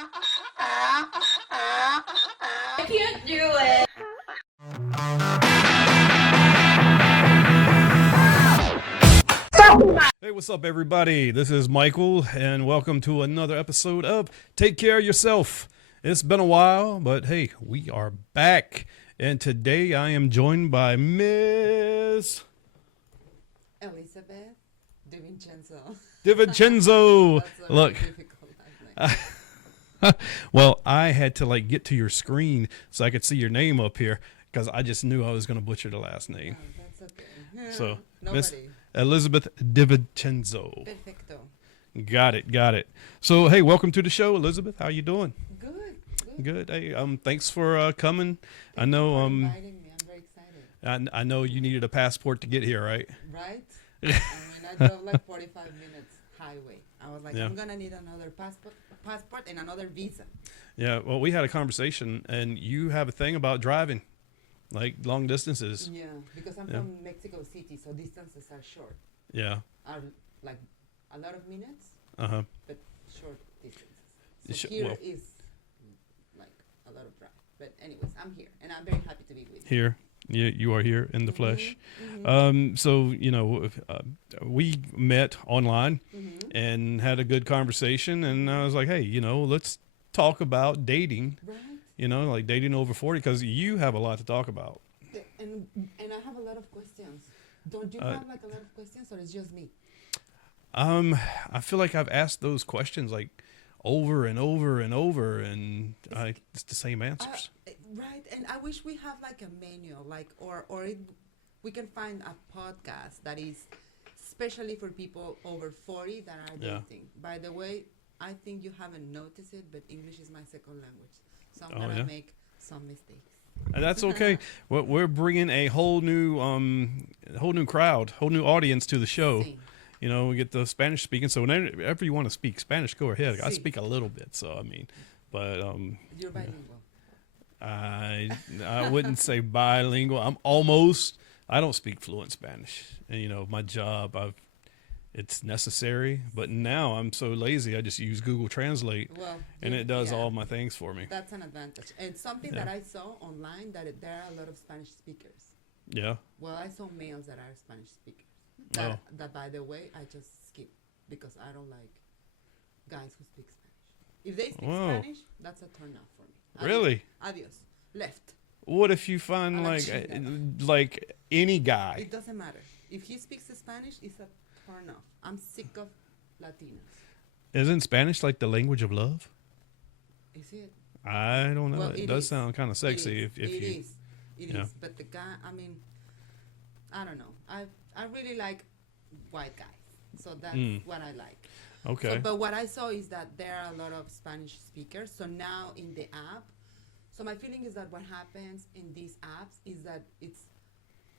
I can't do it. Hey, what's up, everybody? This is Michael, and welcome to another episode of Take Care of Yourself. It's been a while, but hey, we are back, and today I am joined by Miss Elizabeth DiVincenzo. DiVincenzo. That's a Look, very difficult last name. well, I had to get to your screen so I could see your name up here because I just knew I was going to butcher the last name. Oh, that's okay. Yeah, So, nobody. Miss Elizabeth DiVincenzo. Perfecto. Got it. So, hey, welcome to the show, Elizabeth. How you doing? Good. Good. Hey, thanks for coming. I Thank know you for inviting me. I'm very excited. I know you needed a passport to get here, right? Right? I mean, I drove like 45 minutes highway. I was like, Yeah. I'm gonna need another passport and another visa. Yeah. Well, we had a conversation, and you have a thing about driving, like long distances. Yeah, because I'm Yeah. from Mexico City, so distances are short. Yeah. Are like a lot of minutes, Uh-huh. but short distances. So Sh- here well- is like a lot of drive. But anyways, I'm here, and I'm very happy to be with you. Here. You are here in the flesh. Mhm. So, we met online Mhm. and had a good conversation, and I was like, hey, let's talk about dating, Right. like dating over 40, because you have a lot to talk about. And I have a lot of questions. Don't you have like a lot of questions, or it's just me? I feel like I've asked those questions like over and over and over, and it's the same answers. Right. And I wish we have like a manual, like we can find a podcast that is especially for people over 40 that are Yeah. dating. By the way, I think you haven't noticed it, but English is my second language, so I'm Oh, gonna yeah? make some mistakes. And that's okay. We're bringing a whole new crowd, whole new audience to the show. Sí. We get the Spanish speaking. So whenever you want to speak Spanish, go ahead. I Sí. speak a little bit, so but You're bilingual. I wouldn't say bilingual. I don't speak fluent Spanish. And my job, it's necessary, but now I'm so lazy I just use Google Translate, Well, and it does yeah. all my things for me. That's an advantage. And something Yeah. that I saw online there are a lot of Spanish speakers. Yeah. Well, I saw males that are Spanish speakers. Oh. That by the way, I just skip because I don't like guys who speak Spanish. If they speak Whoa. Spanish, that's a turn off for me. Really? Adios. Left. What if you find I like any guy? It doesn't matter. If he speaks Spanish, it's a turn off. I'm sick of Latinos. Isn't Spanish like the language of love? Is it? I don't know. Well, it it does is. sound kind of sexy It if you. is. It Yeah. is. But the guy, I mean, I don't know. I really like white guys, so that's what I like. Okay. So, but what I saw is that there are a lot of Spanish speakers. So now in the app, so my feeling is that what happens in these apps is that it's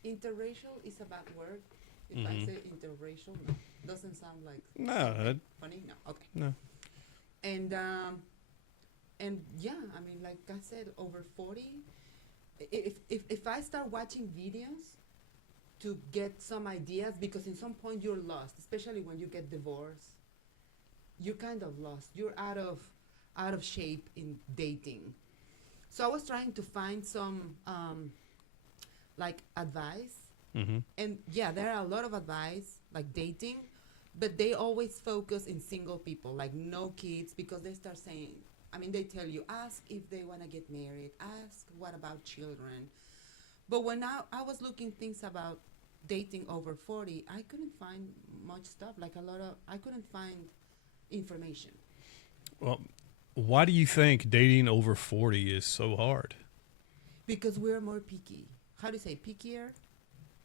interracial is a bad word. If I say interracial, no, doesn't sound like No. funny. No, okay. No. And yeah, I mean, like I said, over 40. If I start watching videos to get some ideas, because in some point you're lost, especially when you get divorced, you're kind of lost. You're out of shape in dating. So I was trying to find some like advice, and yeah, there are a lot of advice like dating, but they always focus in single people, like no kids, because they start saying, I mean, they tell you, ask if they want to get married, ask what about children. But when I was looking things about dating over 40, I couldn't find much stuff, like I couldn't find information. Well, why do you think dating over 40 is so hard? Because we're more picky. How do you say pickier?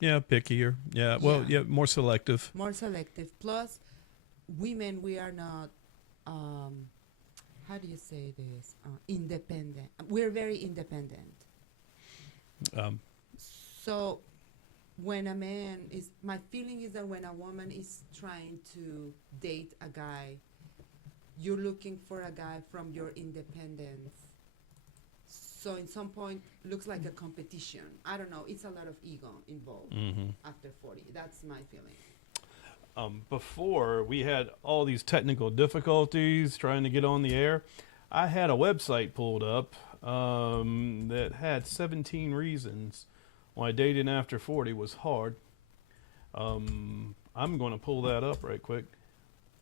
Yeah, pickier. Yeah. Well, Yeah. yeah, more selective. More selective. Plus, women, we are not, how do you say this? Independent. We're very independent. So when a man is, my feeling is that when a woman is trying to date a guy, you're looking for a guy from your independence. So in some point, looks like a competition. I don't know. It's a lot of ego involved after 40. That's my feeling. Before we had all these technical difficulties trying to get on the air, I had a website pulled up that had 17 reasons why dating after 40 was hard. I'm going to pull that up right quick.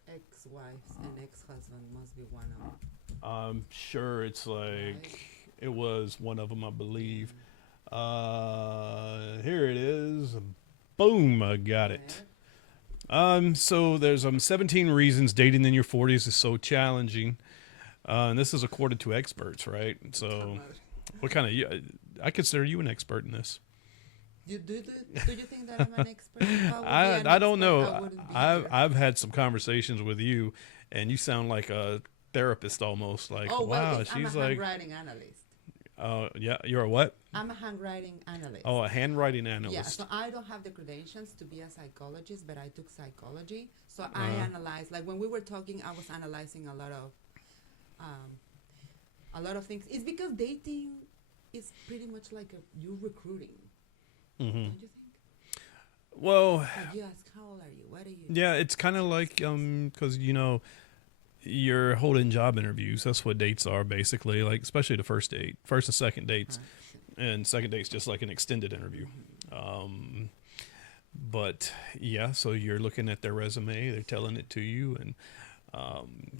Ex-wives and ex-husband must be one of them. I'm sure it's like it was one of them, I believe. Here it is. Boom, I got it. So there's 17 reasons dating in your 40s is so challenging. And this is according to experts, right? So what kind of I consider you an expert in this. Do you think that I'm an expert? I don't know. I've had some conversations with you, and you sound like a therapist almost. Like, oh, well, wow, I'm she's a like, handwriting analyst. oh yeah, you're a what? I'm a handwriting analyst. Oh, a handwriting analyst. Yeah, so I don't have the credentials to be a psychologist, but I took psychology. So I analyze. Like when we were talking, I was analyzing a lot of things. It's because dating is pretty much like you recruiting. Mm-hmm. Don't you think? Well, Like you ask, how old are you? What are you? yeah, it's kind of like because you're holding job interviews. That's what dates are basically. Like especially the first and second dates, and second date's just like an extended interview. But yeah, so you're looking at their resume, they're telling it to you, and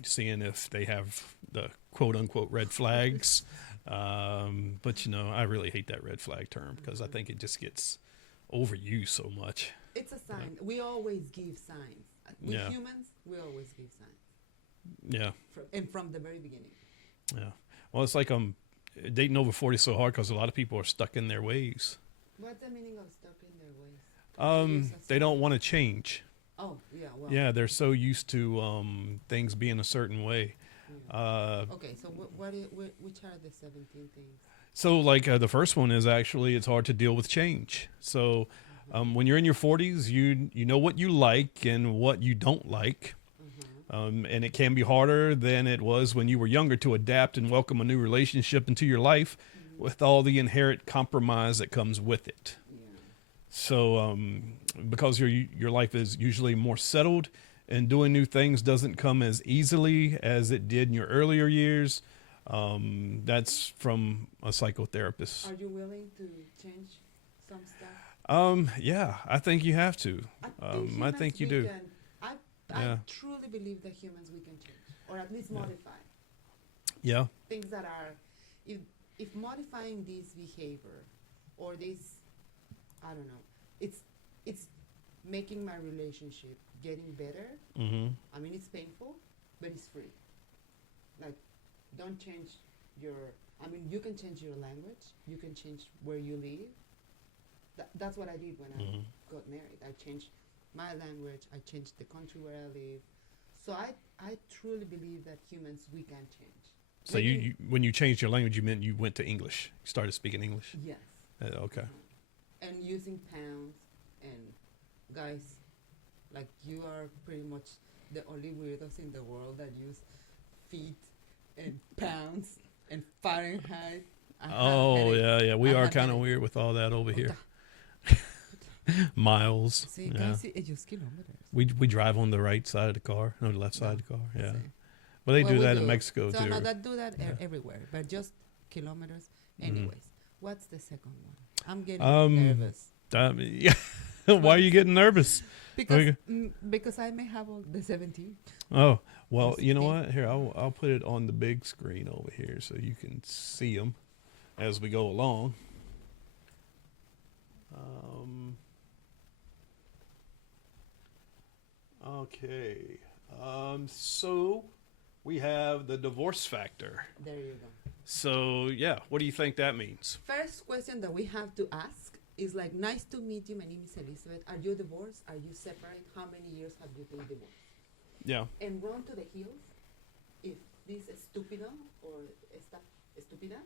seeing if they have the quote unquote red flags. But I really hate that red flag term because I think it just gets overused so much. It's a sign. We always give signs. With humans, we always give signs. Yeah. From the very beginning. Yeah. Well, it's like dating over 40 is so hard because a lot of people are stuck in their ways. What's the meaning of stuck in their ways? They don't want to change. Oh, yeah. Well. Yeah, they're so used to things being a certain way. Okay, so which are the 17 things? So, like the first one is actually it's hard to deal with change. So, when you're in your 40s, you know what you like and what you don't like. And it can be harder than it was when you were younger to adapt and welcome a new relationship into your life with all the inherent compromise that comes with it. Yeah. So, because your life is usually more settled and doing new things doesn't come as easily as it did in your earlier years. That's from a psychotherapist. Are you willing to change some stuff? Yeah, I think you have to. I think you do. I truly believe that humans we can change, or at least modify. Yeah. Things that are, if modifying this behavior, or this, I don't know, it's making my relationship getting better. Mm-hmm. I mean, it's painful, but it's free. Like, don't change you can change your language. You can change where you live. That's what I did when I got married. I changed my language. I changed the country where I live. So I truly believe that humans, we can change. So you when you changed your language, you meant you went to English. You started speaking English? Yes. Okay. And using pounds, and guys, like you are pretty much the only weirdos in the world that use feet and pounds and Fahrenheit. Oh, yeah. We are kind of weird with all that over here. Miles. See, guys, ellos kilometers. We drive on the right side of the car, no, the left side of the car. Yeah. But they do that in Mexico, too. No, that do that everywhere, but just kilometers. Anyways, what's the second one? I'm getting nervous. Yeah. Why are you getting nervous? Because I may have all the 17. Oh, well, you know what? Here, I'll put it on the big screen over here so you can see them as we go along. Okay. So we have the divorce factor. There you go. So, yeah, what do you think that means? First question that we have to ask is like, nice to meet you. My name is Elizabeth. Are you divorced? Are you separate? How many years have you been divorced? Yeah. And run to the hills if this estupido or estupida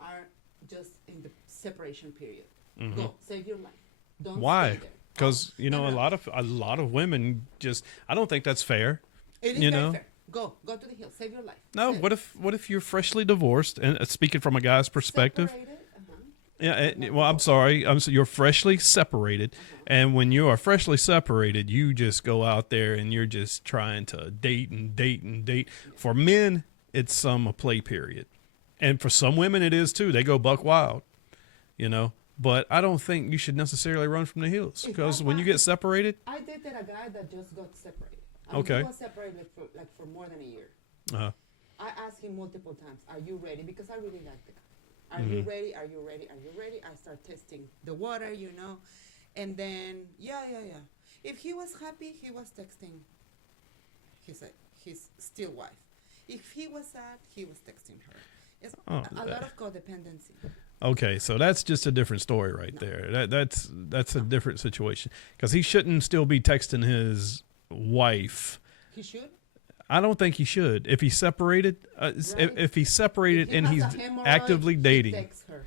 are just in the separation period. Mm-hmm. Go, save your life. Don't Why? stay there. Because a lot of women just, I don't think that's fair. It is very fair. Go to the hills. Save your life. No, what if you're freshly divorced? And speaking from a guy's perspective. Separated? Yeah, well, I'm sorry. You're freshly separated, and when you are freshly separated, you just go out there and you're just trying to date and date and date. For men, it's some play period. And for some women, it is too. They go buck wild, you know. But I don't think you should necessarily run from the hills because when you get separated. I dated a guy that just got separated. Okay. He was separated for more than a year. Uh-huh. I asked him multiple times, "Are you ready?" Because I really like the guy. Are you ready? Are you ready? Are you ready? I start testing the water, and then yeah. If he was happy, he was texting his still wife. If he was sad, he was texting her. It's a lot of codependency. Okay, so that's just a different story right there. That's a different situation because he shouldn't still be texting his wife. He should. I don't think he should. If he's separated, Right. if he's separated and he's has a hemorrhoid, actively he dating, texts her.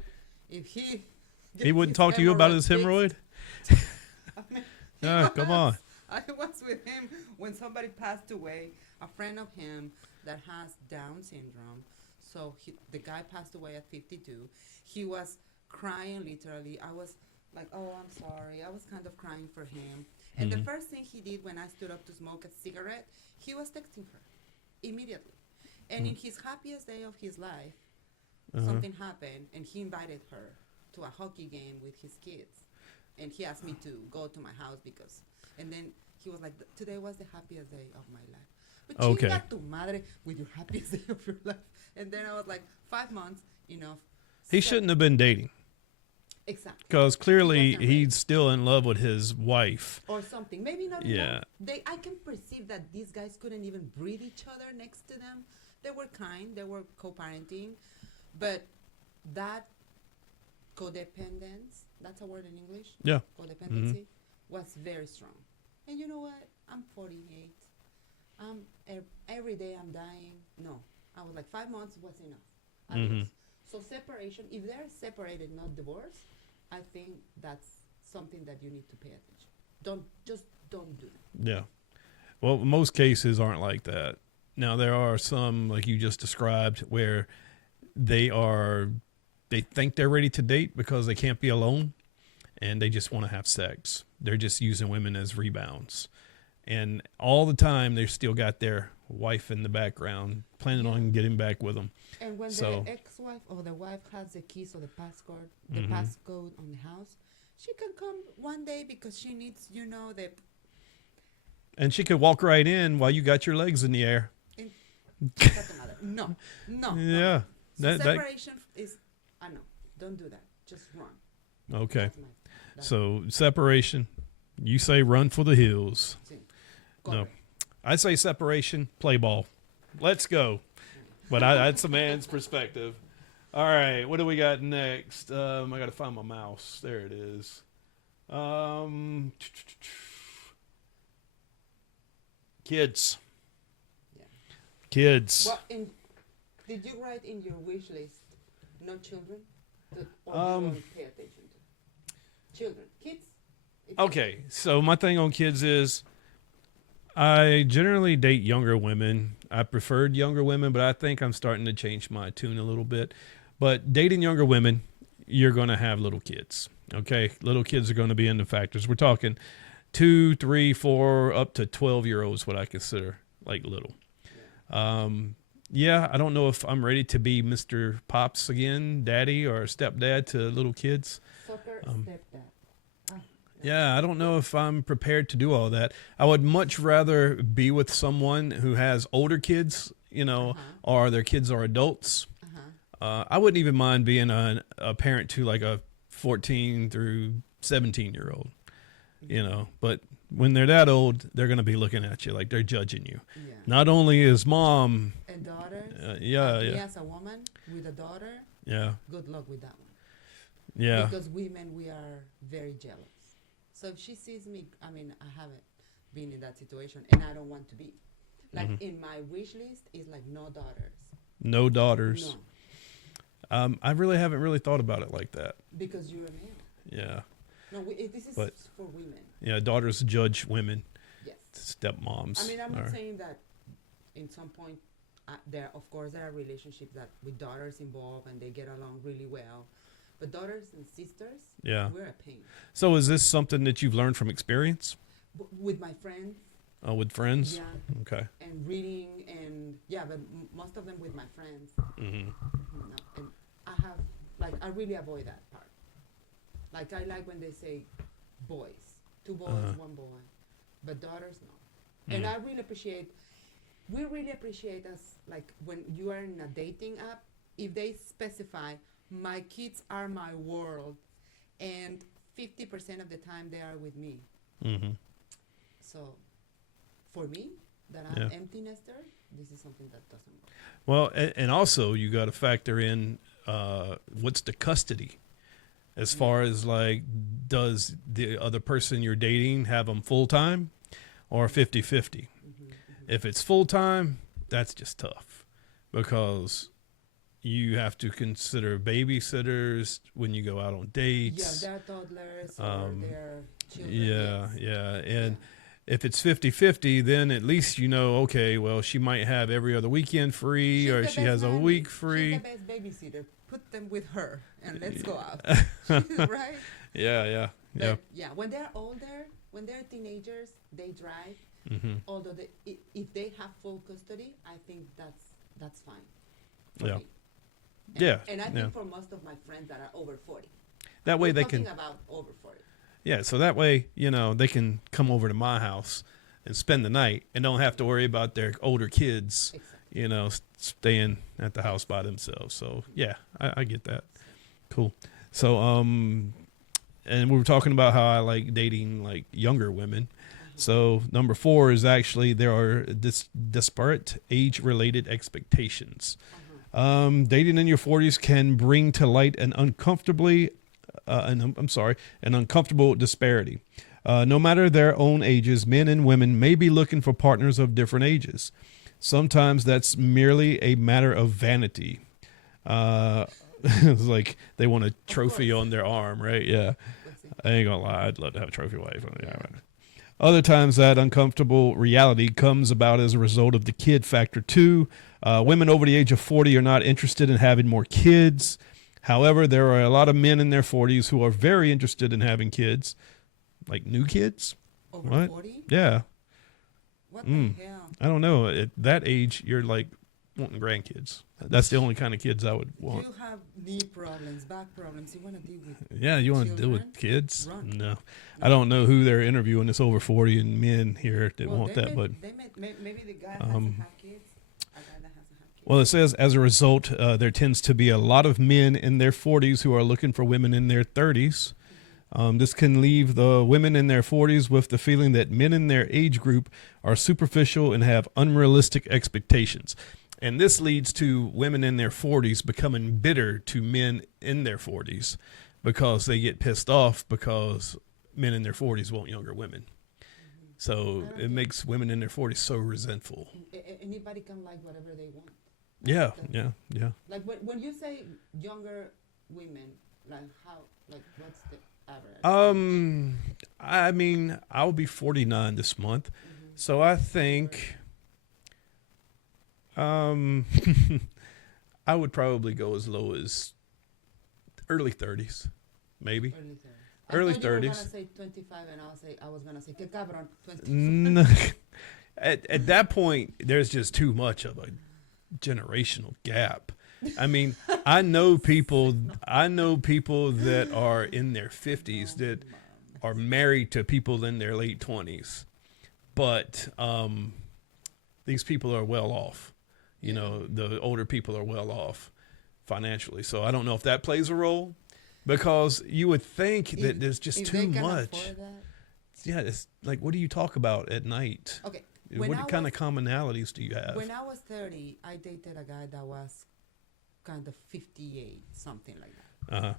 If he gets wouldn't his talk to you about his fixed, hemorrhoid. I mean, Come on. I was with him when somebody passed away, a friend of him that has Down syndrome. So the guy passed away at 52. He was crying literally. I was like, oh, I'm sorry. I was kind of crying for him. And the first thing he did when I stood up to smoke a cigarette, he was texting her immediately. And in his happiest day of his life, something happened, and he invited her to a hockey game with his kids. And he asked me to go to my house and then he was like, today was the happiest day of my life. But Okay. chinga tu madre with your happiest day of your life. And then I was like, 5 months, enough. He shouldn't have been dating Exactly. because clearly He wasn't ready. he's still in love with his wife. Or something. Maybe not Yeah. enough. I can perceive that these guys couldn't even breathe each other next to them. They were kind. They were co-parenting. But that codependence, that's a word in English? Yeah. Codependency was very strong. And you know what? I'm 48. Every day I'm dying. No. I was like 5 months was enough. Adios. So separation, if they're separated, not divorced, I think that's something that you need to pay attention. Don't do that. Yeah. Well, most cases aren't like that. Now there are some, like you just described, where they think they're ready to date because they can't be alone and they just want to have sex. They're just using women as rebounds. And all the time they still got their wife in the background planning on getting back with them. And when So- the ex-wife or the wife has the keys or the passcode on the house, she can come one day because she needs, the And she could walk right in while you got your legs in the air. no. Yeah. So That- separation is, I know, don't do that. Just run. Okay. That's So separation, you say run for the hills. it. No. Correct. I say separation, play ball. Let's go. But that's a man's perspective. All right, what do we got next? I got to find my mouse. There it is. Kids. Yeah. Kids. Well, did you write in your wish list no children? Or you don't pay attention to children? Kids? Okay, so my thing on kids is I generally date younger women. I preferred younger women, but I think I'm starting to change my tune a little bit. But dating younger women, you're going to have little kids. Okay, little kids are going to be in the factors. We're talking 2, 3, 4, up to 12-year-olds, what I consider like little. Yeah, I don't know if I'm ready to be Mr. Pops again, daddy or stepdad to little kids. Soccer stepdad. Yeah, I don't know if I'm prepared to do all that. I would much rather be with someone who has older kids, or their kids are adults. I wouldn't even mind being a parent to like a 14 through 17-year-old, but when they're that old, they're going to be looking at you like they're judging you. Yeah. Not only is mom, And daughters? yeah. Me as a woman with a daughter, yeah, good luck with that one. yeah, Because women, we are very jealous. So if she sees me, I haven't been in that situation, and I don't want to be. Like in my wish list is like no daughters. no daughters. No, I really haven't really thought about it like that. because you're a male. Yeah, No, this is But- for women. yeah, daughters judge women, Yes. stepmoms. I'm not are- saying that in some point, there are relationships that with daughters involved and they get along really well. But daughters and sisters, Yeah. we're a pain. So is this something that you've learned from experience? With my friends, Oh, with friends? Yeah, Okay. and reading and yeah, but most of them with my friends. Mm-hmm. No, and I have like I really avoid that part. Like I like when they say boys, two boys, one boy, but daughters no. And I really appreciate. We really appreciate us like when you are in a dating app. If they specify, my kids are my world, and 50% of the time they are with me. Mm-hmm. So, for me, that I'm Yeah. empty nester, this is something that doesn't work. Well, and also you got to factor in what's the custody as far as like, does the other person you're dating have them full time or 50-50? If it's full time, that's just tough because you have to consider babysitters when you go out on dates. Yeah, they're toddlers or they're children. Yeah, yes. yeah. And if it's 50-50, then at least you know, okay, well, she might have every other weekend free She's or the she best has a nanny. week free. She's the best babysitter. Put them with her and let's go out. Right? Yeah, yeah, But yeah. yeah, when they're older, when they're teenagers, they drive. Mm-hmm. Although if they have full custody, I think that's fine. For Yeah. me. Yeah, And I think yeah. for most of my friends that are over 40. That way We're they talking can, about over 40. yeah, so that way, you know, they can come over to my house and spend the night and don't have to worry about their older kids, Exactly. you know, staying at the house by themselves. So, yeah, I get that. Cool. So, and we were talking about how I like dating like younger women. So number 4 is actually there are disparate age-related expectations. Dating in your 40s can bring to light an uncomfortable disparity. No matter their own ages, men and women may be looking for partners of different ages. Sometimes that's merely a matter of vanity. It's like they want a trophy on their arm, right? Yeah. I ain't gonna lie, I'd love to have a trophy wife. Yeah. Other times that uncomfortable reality comes about as a result of the kid factor too. Women over the age of 40 are not interested in having more kids. However, there are a lot of men in their 40s who are very interested in having kids, like new kids. Over What? 40? Yeah, What the hell? I don't know. At that age, you're like wanting grandkids. That's the only kind of kids I would want. You have knee problems, back problems. You want to deal with Yeah, you want to deal with children? kids? Run. No, I don't know who they're interviewing. This over 40 and men here that want that, but. Maybe the guy hasn't had kids. A guy that hasn't had kids. Well, it says as a result, there tends to be a lot of men in their 40s who are looking for women in their 30s. This can leave the women in their 40s with the feeling that men in their age group are superficial and have unrealistic expectations. And this leads to women in their 40s becoming bitter to men in their 40s because they get pissed off because men in their 40s want younger women. So it makes women in their 40s so resentful. Anybody can like whatever they want. Yeah, yeah, yeah. Like when you say younger women, like how, like what's the average? I mean, I'll be 49 this month, so I think, I would probably go as low as early 30s, maybe. Early 30s. Early I thought you were 30s. gonna say 25, and I was gonna say que cabrón 25. No. At that point, there's just too much of a generational gap. I mean, I know people that are in their 50s that are married to people in their late 20s, but these people are well off. You know, the older people are well off financially. So I don't know if that plays a role, because you would think that there's just If too they can much. afford that. Yeah, it's like, what do you talk about at night? Okay. What kind of commonalities do you have? When I was 30, I dated a guy that was kind of 58, something like that. Uh-huh.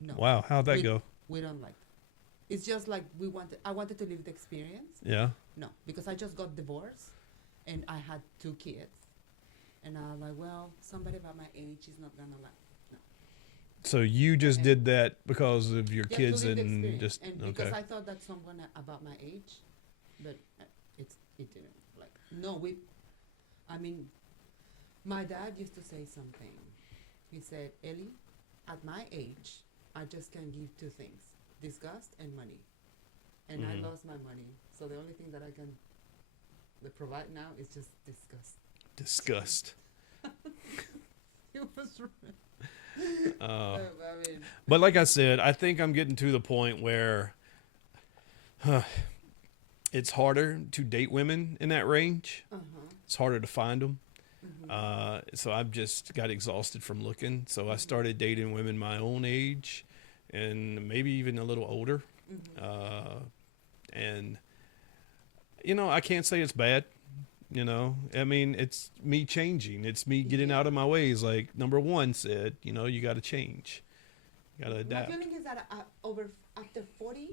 No. Wow, how'd that go? We don't like that. It's just like I wanted to live the experience. Yeah. No, because I just got divorced and I had 2 kids. And I was like, well, somebody about my age is not gonna like. No. So you just did that because of your Yeah, kids to live the and experience. just And okay. because I thought that someone about my age, but it didn't like. No, I mean, my dad used to say something. He said, Ellie, at my age, I just can give 2 things: disgust and money. and I lost my money. So the only thing that I can provide now is just disgust. Disgust. It was Uh, I mean, but like I said, I think I'm getting to the point where it's harder to date women in that range. It's harder to find them. So I've just got exhausted from looking. So I started dating women my own age and maybe even a little older. And, you know, I can't say it's bad. You know, I mean, it's me changing. It's me getting out of my ways. Like number one said, you know, you got to change. You got to adapt. My feeling is that after 40,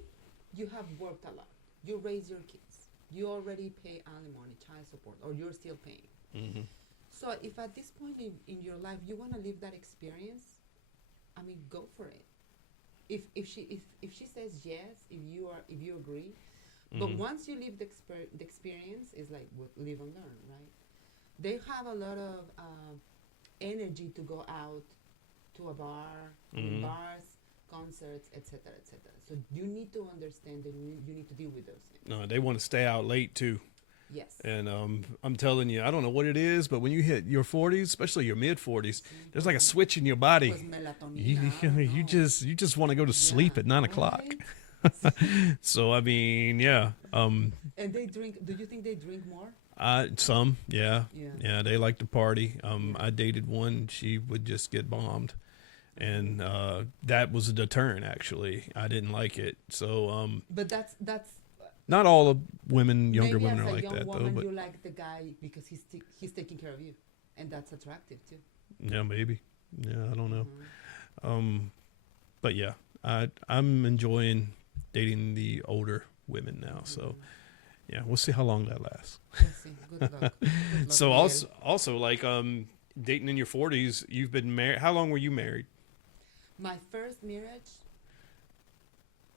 you have worked a lot. You raise your kids. You already pay alimony, child support, or you're still paying. So if at this point in your life you want to live that experience, I mean, go for it. If she says yes, if you agree, but once you live the experience, it's like live and learn, right? They have a lot of energy to go out to a bar, bars, concerts, etc., etc. So you need to understand that you need to deal with those things. No, they want to stay out late too. Yes. And I'm telling you, I don't know what it is, but when you hit your 40s, especially your mid 40s, there's like a switch in your body. You just want to go to sleep at 9 o'clock. So I mean, yeah. And they drink. Do you think they drink more? Some, yeah. They like to party. I dated one. She would just get bombed, and that was a deterrent. Actually, I didn't like it. So, but that's not all of women, younger maybe women as are a like young that, woman, though. But you like the guy because he's taking care of you, and that's attractive too. yeah, maybe. Yeah, I don't know. But yeah, I'm enjoying dating the older women now. So yeah, we'll see how long that lasts. Let's see. Good luck. Good luck, So Miguel. also like dating in your 40s, you've been married. How long were you married? My first marriage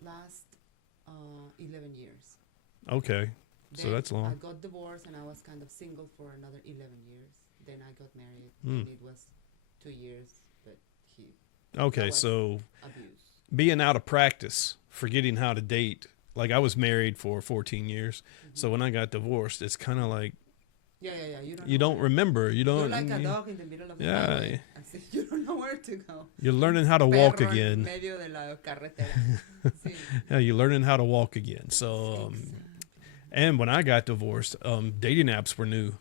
last 11 years. Okay, so Then that's long. I got divorced and I was kind of single for another 11 years. Then I got married and it was 2 years, but Okay, was so abuse. being out of practice, forgetting how to date. Like I was married for 14 years, so when I got divorced, it's kind of like Yeah. you don't remember. You don't. You're like a dog in the middle of the Yeah. highway. I said, you don't know where to go. You're learning how to walk Perro en again. medio de la carretera. Sí. Yeah, you're learning how to walk again. So, and when I got divorced, dating apps were new.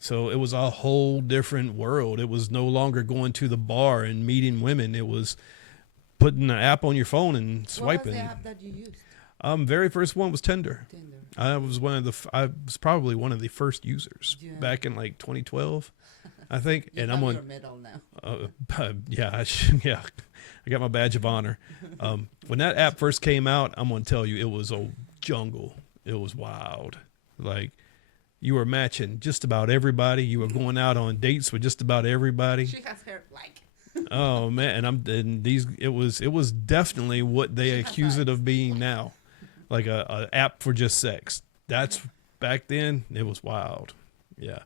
So it was a whole different world. It was no longer going to the bar and meeting women. It was putting an app on your phone and swiping. What was the app that you used? Very first one was Tinder. Tinder. I was probably one of the first users Yeah. back in like 2012, I think. You and have I'm on. your medal now. Yeah, I got my badge of honor. When that app first came out, I'm gonna tell you, it was a jungle. It was wild. Like you were matching just about everybody. You were going out on dates with just about everybody. She has hair like. Oh man, it was definitely what they accuse it of being now, like a app for just sex. That's back then. It was wild. Yeah,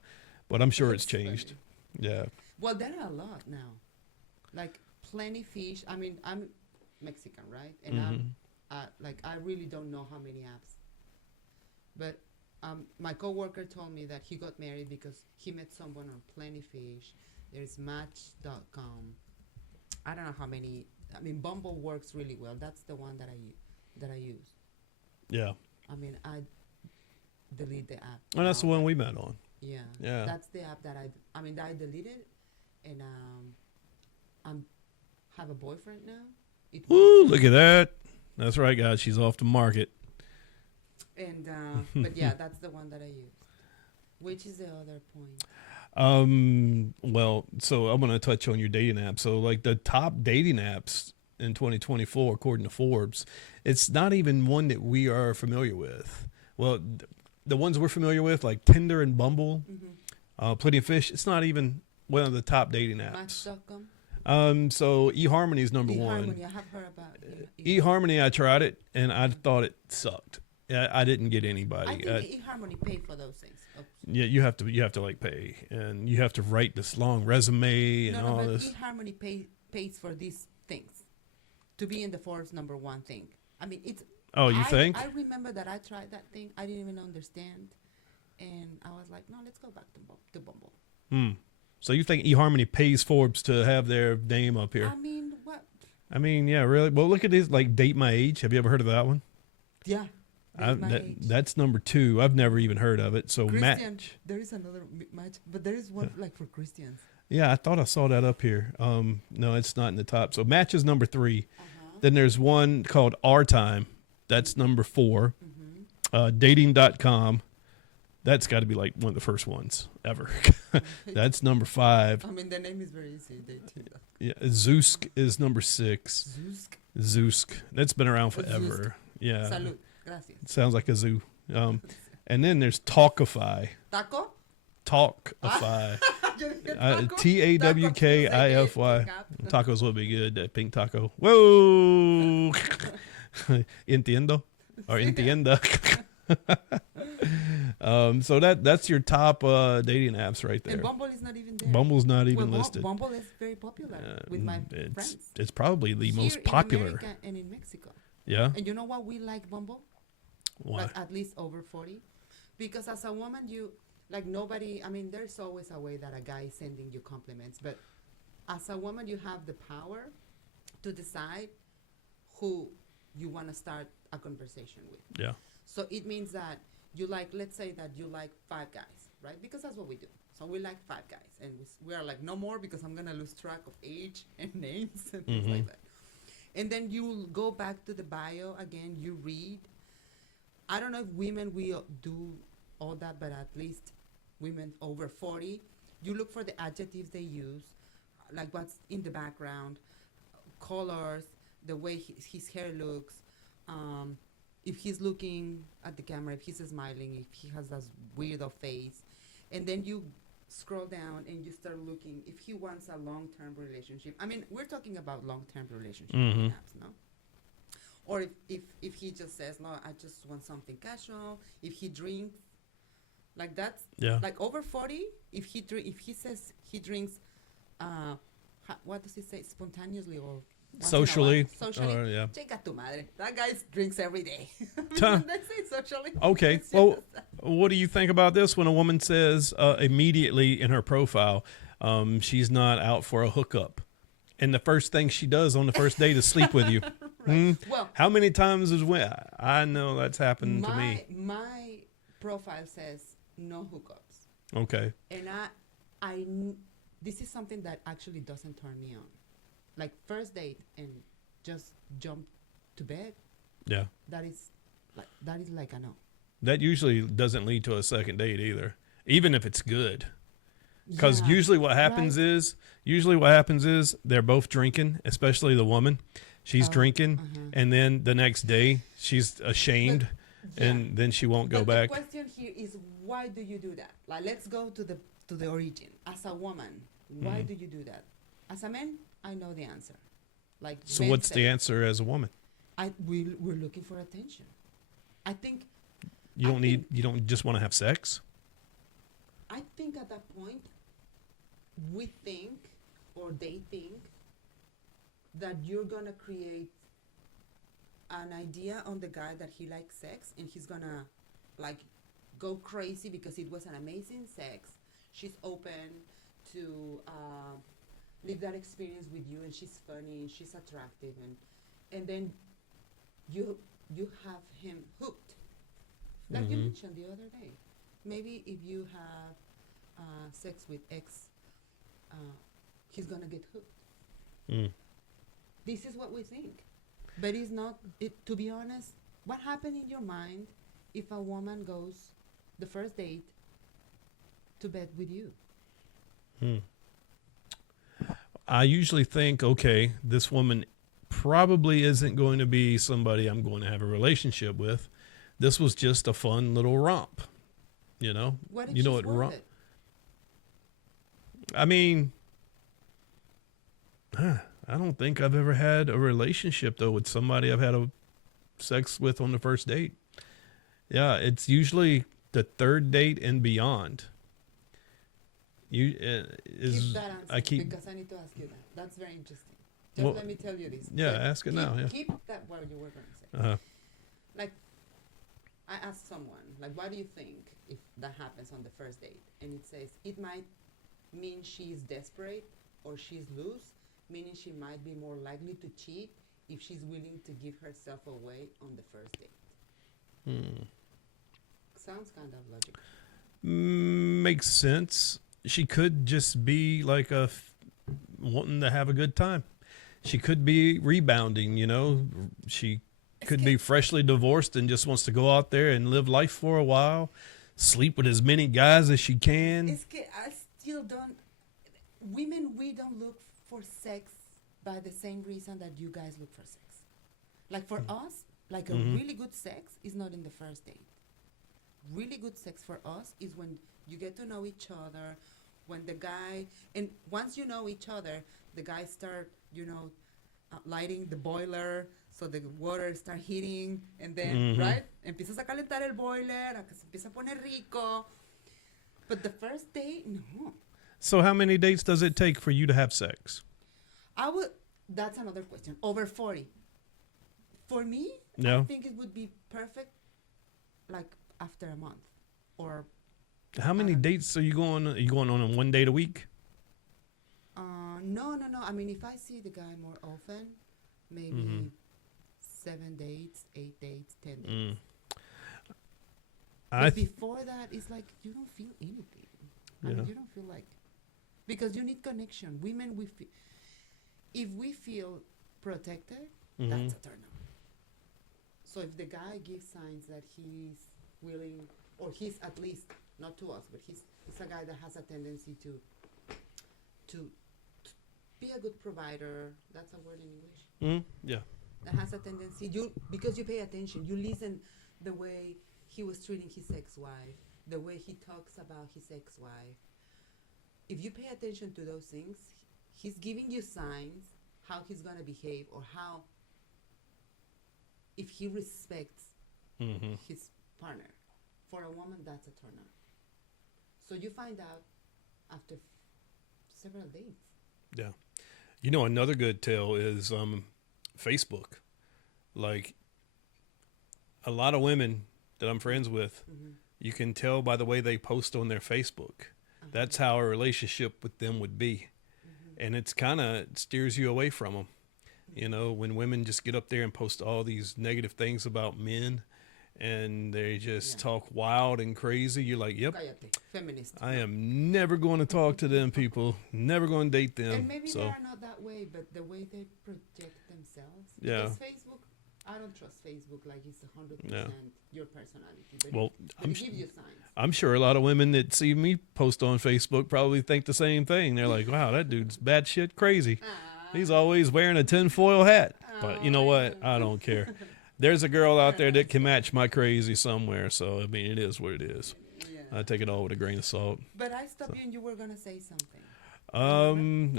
but I'm sure it's changed. Yeah. Well, there are a lot now. Like Plenty Fish. I mean, I'm Mexican, right? And I really don't know how many apps. But my coworker told me that he got married because he met someone on Plenty Fish. There's Match.com. I don't know how many. I mean, Bumble works really well. That's the one that I use. Yeah. I mean, I delete the app. And that's the one we met on. Yeah. Yeah. That's the app that I deleted, and have a boyfriend now. Woo! Look at that. That's right, guys. She's off the market. And but yeah, that's the one that I use. Which is the other point? Well, so I'm going to touch on your dating app. So like the top dating apps in 2024, according to Forbes, it's not even one that we are familiar with. Well, the ones we're familiar with, like Tinder and Bumble, Plenty of Fish, it's not even one of the top dating apps. Match.com. So eHarmony is number one. eHarmony, I have heard about eHarmony, I tried it and I thought it sucked. I didn't get I anybody. think eHarmony pay for those things. Oops. Yeah, you have to like pay, and you have to write this long resume and all but this. eHarmony pays for these things to be in the Forbes #1 thing. I mean, it's Oh, you think? I remember that I tried that thing. I didn't even understand, and I was like, no, let's go back to Bumble. Hmm. So you think eHarmony pays Forbes to have their name up here? I mean, what? I mean, yeah, really. Well, look at this, like Date My Age. Have you ever heard of that one? Yeah. That's number 2. I've never even heard of it. So Christian, Match. there is another match, but there is one like for Christians. Yeah, I thought I saw that up here. No, it's not in the top. So Match is number 3. Uh-huh. Then there's one called Our Time. That's number 4. Mm-hmm. Dating.com. That's got to be like one of the first ones ever. That's number 5. I mean, the name is very easy. Yeah, Zeusk is number 6. Zeusk. That's been around forever. Yeah. Salud. Gracias. It sounds like a zoo. And then there's Talkify. Taco? Talkify. Taco? Tawkify. Tacos will be good. That pink taco. Whoa. Entiendo. Or entienda. So that's your top dating apps right there. And Bumble is not even there. Bumble's not even listed. Bumble is very popular with my friends. It's probably the most Here popular. in America and in Mexico. Yeah. And you know what we like Bumble? Why? Like at least over 40. Because as a woman, you, like nobody, I mean, there's always a way that a guy is sending you compliments. But as a woman, you have the power to decide who you want to start a conversation with. Yeah. So it means that you like, let's say that you like 5 guys, right? Because that's what we do. So we like 5 guys. And we are like, no more because I'm going to lose track of age and names and things like that. And then you go back to the bio again, you read. I don't know if women will do all that, but at least women over 40, you look for the adjectives they use, like what's in the background, colors, the way his hair looks, if he's looking at the camera, if he's smiling, if he has this weirdo face. And then you scroll down and you start looking if he wants a long-term relationship. I mean, we're talking about long-term relationship apps, no? Or if he just says, no, I just want something casual. If he drinks, like that's, like over 40, if he says he drinks, what does he say, spontaneously or socially? Socially. Yeah. Chica tu madre. That guy drinks every day. That's it, socially. Okay. Well, what do you think about this when a woman says immediately in her profile, she's not out for a hookup? And the first thing she does on the first date is sleep with you. Right. Well, how many times is when I know that's happened to me? My profile says no hookups. Okay. And this is something that actually doesn't turn me on. Like first date and just jump to bed. Yeah. That is like a no. That usually doesn't lead to a second date either, even if it's good. Because usually what happens is they're both drinking, especially the woman. She's drinking, and then the next day she's ashamed, and then she won't go back. The question here is, why do you do that? Like, let's go to the origin. As a woman, why do you do that? As a man, I know the answer. Like, so what's the answer as a woman? We're looking for attention. I think you don't just want to have sex. I think at that point, we think, or they think, that you're going to create an idea on the guy that he likes sex, and he's going to, like, go crazy because it was an amazing sex. She's open to live that experience with you, and she's funny, and she's attractive, and then you have him hooked. Like you mentioned the other day. Maybe if you have sex with X, he's gonna get hooked. This is what we think, but it's not. To be honest, what happened in your mind if a woman goes the first date to bed with you? I usually think, okay, this woman probably isn't going to be somebody I'm going to have a relationship with. This was just a fun little romp, you know. What if you know she's what romp? it? I mean, I don't think I've ever had a relationship though with somebody I've had a sex with on the first date. Yeah, it's usually the third date and beyond. Keep that answer because I need to ask you that. That's very interesting. Just let me tell you this. Yeah, ask it now. Yeah. Keep that what you were going to say. like I asked someone, like, what do you think if that happens on the first date? And it says it might mean she's desperate or she's loose, meaning she might be more likely to cheat if she's willing to give herself away on the first date. Sounds kind of logical. Makes sense. She could just be like wanting to have a good time. She could be rebounding, you know. She could be freshly divorced and just wants to go out there and live life for a while, sleep with as many guys as she can. I still don't. Women, we don't look for sex by the same reason that you guys look for sex. Like for us, like a really good sex is not in the first date. Really good sex for us is when you get to know each other, when the guy, and once you know each other, the guys start, lighting the boiler, so the water start heating, and then, right? Empiezas a calentar el boiler, a que se empieza a poner rico. But the first date, no. So how many dates does it take for you to have sex? That's another question. Over 40. For me, No. I think it would be perfect, like, after a month. Or How many dates are you going? Are you going on one date a week? no. I mean, if I see the guy more often, maybe 7 dates, 8 dates, 10 dates. But before that, it's like you don't feel anything. I mean, you don't feel like, because you need connection. Women, if we feel protected, that's a turn on. So if the guy gives signs that he's willing, or he's at least, not to us, but he's a guy that has a tendency to be a good provider. That's a word in English. Yeah. That has a tendency, because you pay attention, you listen the way he was treating his ex-wife, the way he talks about his ex-wife. If you pay attention to those things, he's giving you signs how he's going to behave, or how, if he respects his partner. For a woman, that's a turn on. So you find out after several dates. Yeah. You know, another good tell is Facebook. Like, a lot of women that I'm friends with, you can tell by the way they post on their Facebook. That's how a relationship with them would be. And it's kind of steers you away from them. You know, when women just get up there and post all these negative things about men, and they just talk wild and crazy, you're like, yep, Cállate, feminist. I am never going to talk to them people, never going to date them. And maybe they are not that way, but the way they project themselves. Yeah. Because Facebook, I don't trust Facebook like it's 100% your personality. But Well, it gives you signs. I'm sure a lot of women that see me post on Facebook probably think the same thing. They're like, wow, that dude's batshit crazy. He's always wearing a tinfoil hat. But you know what? I don't care. There's a girl out there that can match my crazy somewhere. So, I mean, it is what it is. Yeah. I take it all with a grain of salt. But I stopped you and you were going to say something.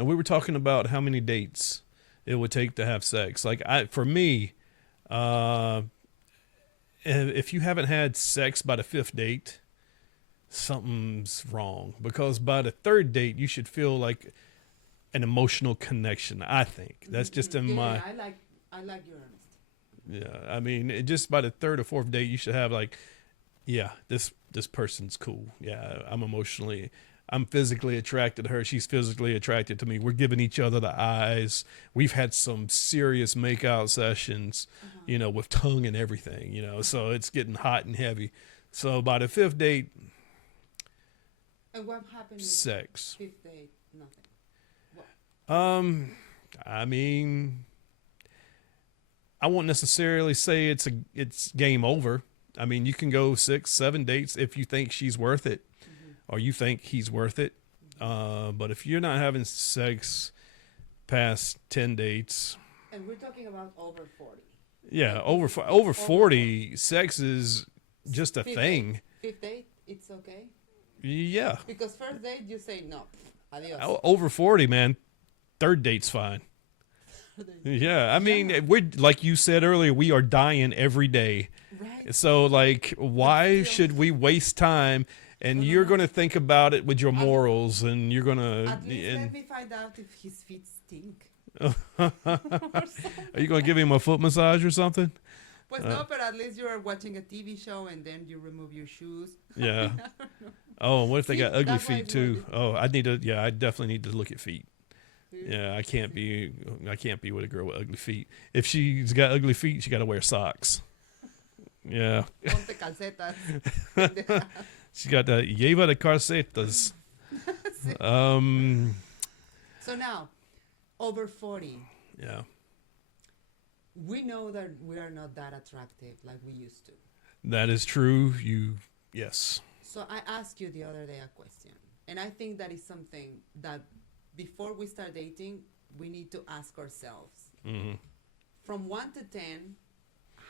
We were talking about how many dates it would take to have sex. Like, for me, if you haven't had sex by the 5th date, something's wrong. Because by the 3rd date, you should feel like an emotional connection, I think. That's just in my... I like your honesty. Yeah, I mean, just by the 3rd or 4th date, you should have like, yeah, this person's cool. Yeah, I'm physically attracted to her. She's physically attracted to me. We're giving each other the eyes. We've had some serious makeout sessions, you know, with tongue and everything, you know, so it's getting hot and heavy. So by the 5th date, and what happened? Sex. 5th date, nothing. I mean, I won't necessarily say it's game over. I mean, you can go 6, 7 dates if you think she's worth it, or you think he's worth it. But if you're not having sex past 10 dates, and we're talking about over 40. Yeah, over 40, sex is just a thing. 5th date, it's okay. Yeah. Because 1st date, you say no. Adios. Over 40, man. 3rd date's fine. Yeah, I mean, we're like you said earlier, we are dying every day. Right. So, like, why should we waste time? And you're going to think about it with your morals, and you're going to... At least let me find out if his feet stink. Are you going to give him a foot massage or something? Pues no, but at least you are watching a TV show and then you remove your shoes. Yeah. Oh, what if they See, got ugly that's why feet it's too? really- Oh, I definitely need to look at feet. Yeah, I can't be with a girl with ugly feet. If she's got ugly feet, she got to wear socks. Yeah. Ponte calcetas. She got the lleva de calcetas. So now, over 40, Yeah. we know that we are not that attractive like we used to. That is true. Yes. So I asked you the other day a question, and I think that is something that before we start dating, we need to ask ourselves. Mm-hmm. From 1 to 10,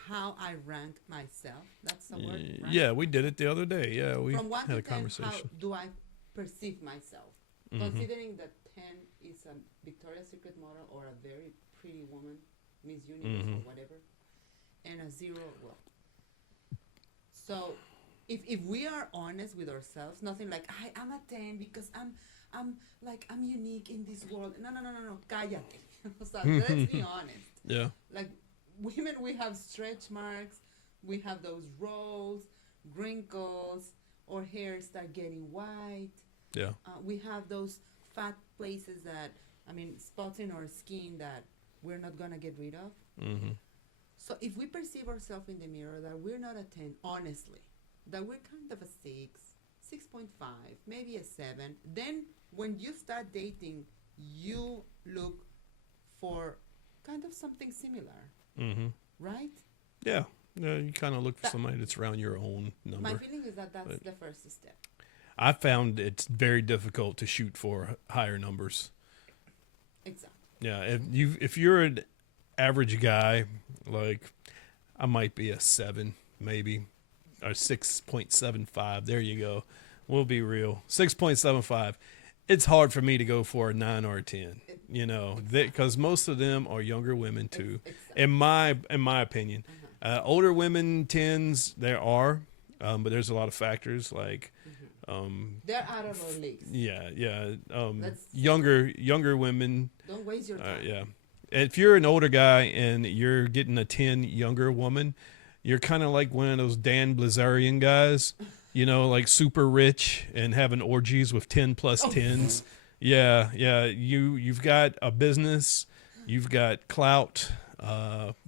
how I rank myself. That's the word, right? Yeah, we did it the other day. Yeah, we From 1 had to a 10, how conversation. do I perceive myself? Mhm. Considering that 10 is a Victoria's Secret model or a very pretty woman, Miss Universe or whatever, and a 0, well. So if we are honest with ourselves, nothing like I'm a 10 because I'm unique in this world. No, cállate. So let's be honest. Yeah. Like women, we have stretch marks, we have those rolls, wrinkles, our hair start getting white. Yeah. We have those fat places spots in our skin that we're not gonna get rid of. Mm-hmm. So if we perceive ourselves in the mirror that we're not a 10, honestly, that we're kind of a 6, 6.5, maybe a 7, then when you start dating, you look for kind of something similar, Mm-hmm. right? Yeah. Yeah. You kind of look for somebody that's around your own number. My feeling is that that's But- the first step. I found it's very difficult to shoot for higher numbers. Exactly. Yeah, if you're an average guy, like I might be a 7, maybe, or 6.75. There you go. We'll be real. 6.75. It's hard for me to go for a 9 or a 10. You know, because most of them are younger women too. Exactly. In my opinion, older women 10s there are, but there's a lot of factors like. They're out of our leagues. Yeah. Let's- Younger women. Don't waste your time. Yeah. If you're an older guy and you're getting a 10 younger woman, you're kind of like one of those Dan Blazarian guys, you know, like super rich and having orgies with 10 plus 10s. Yeah. You've got a business, you've got clout.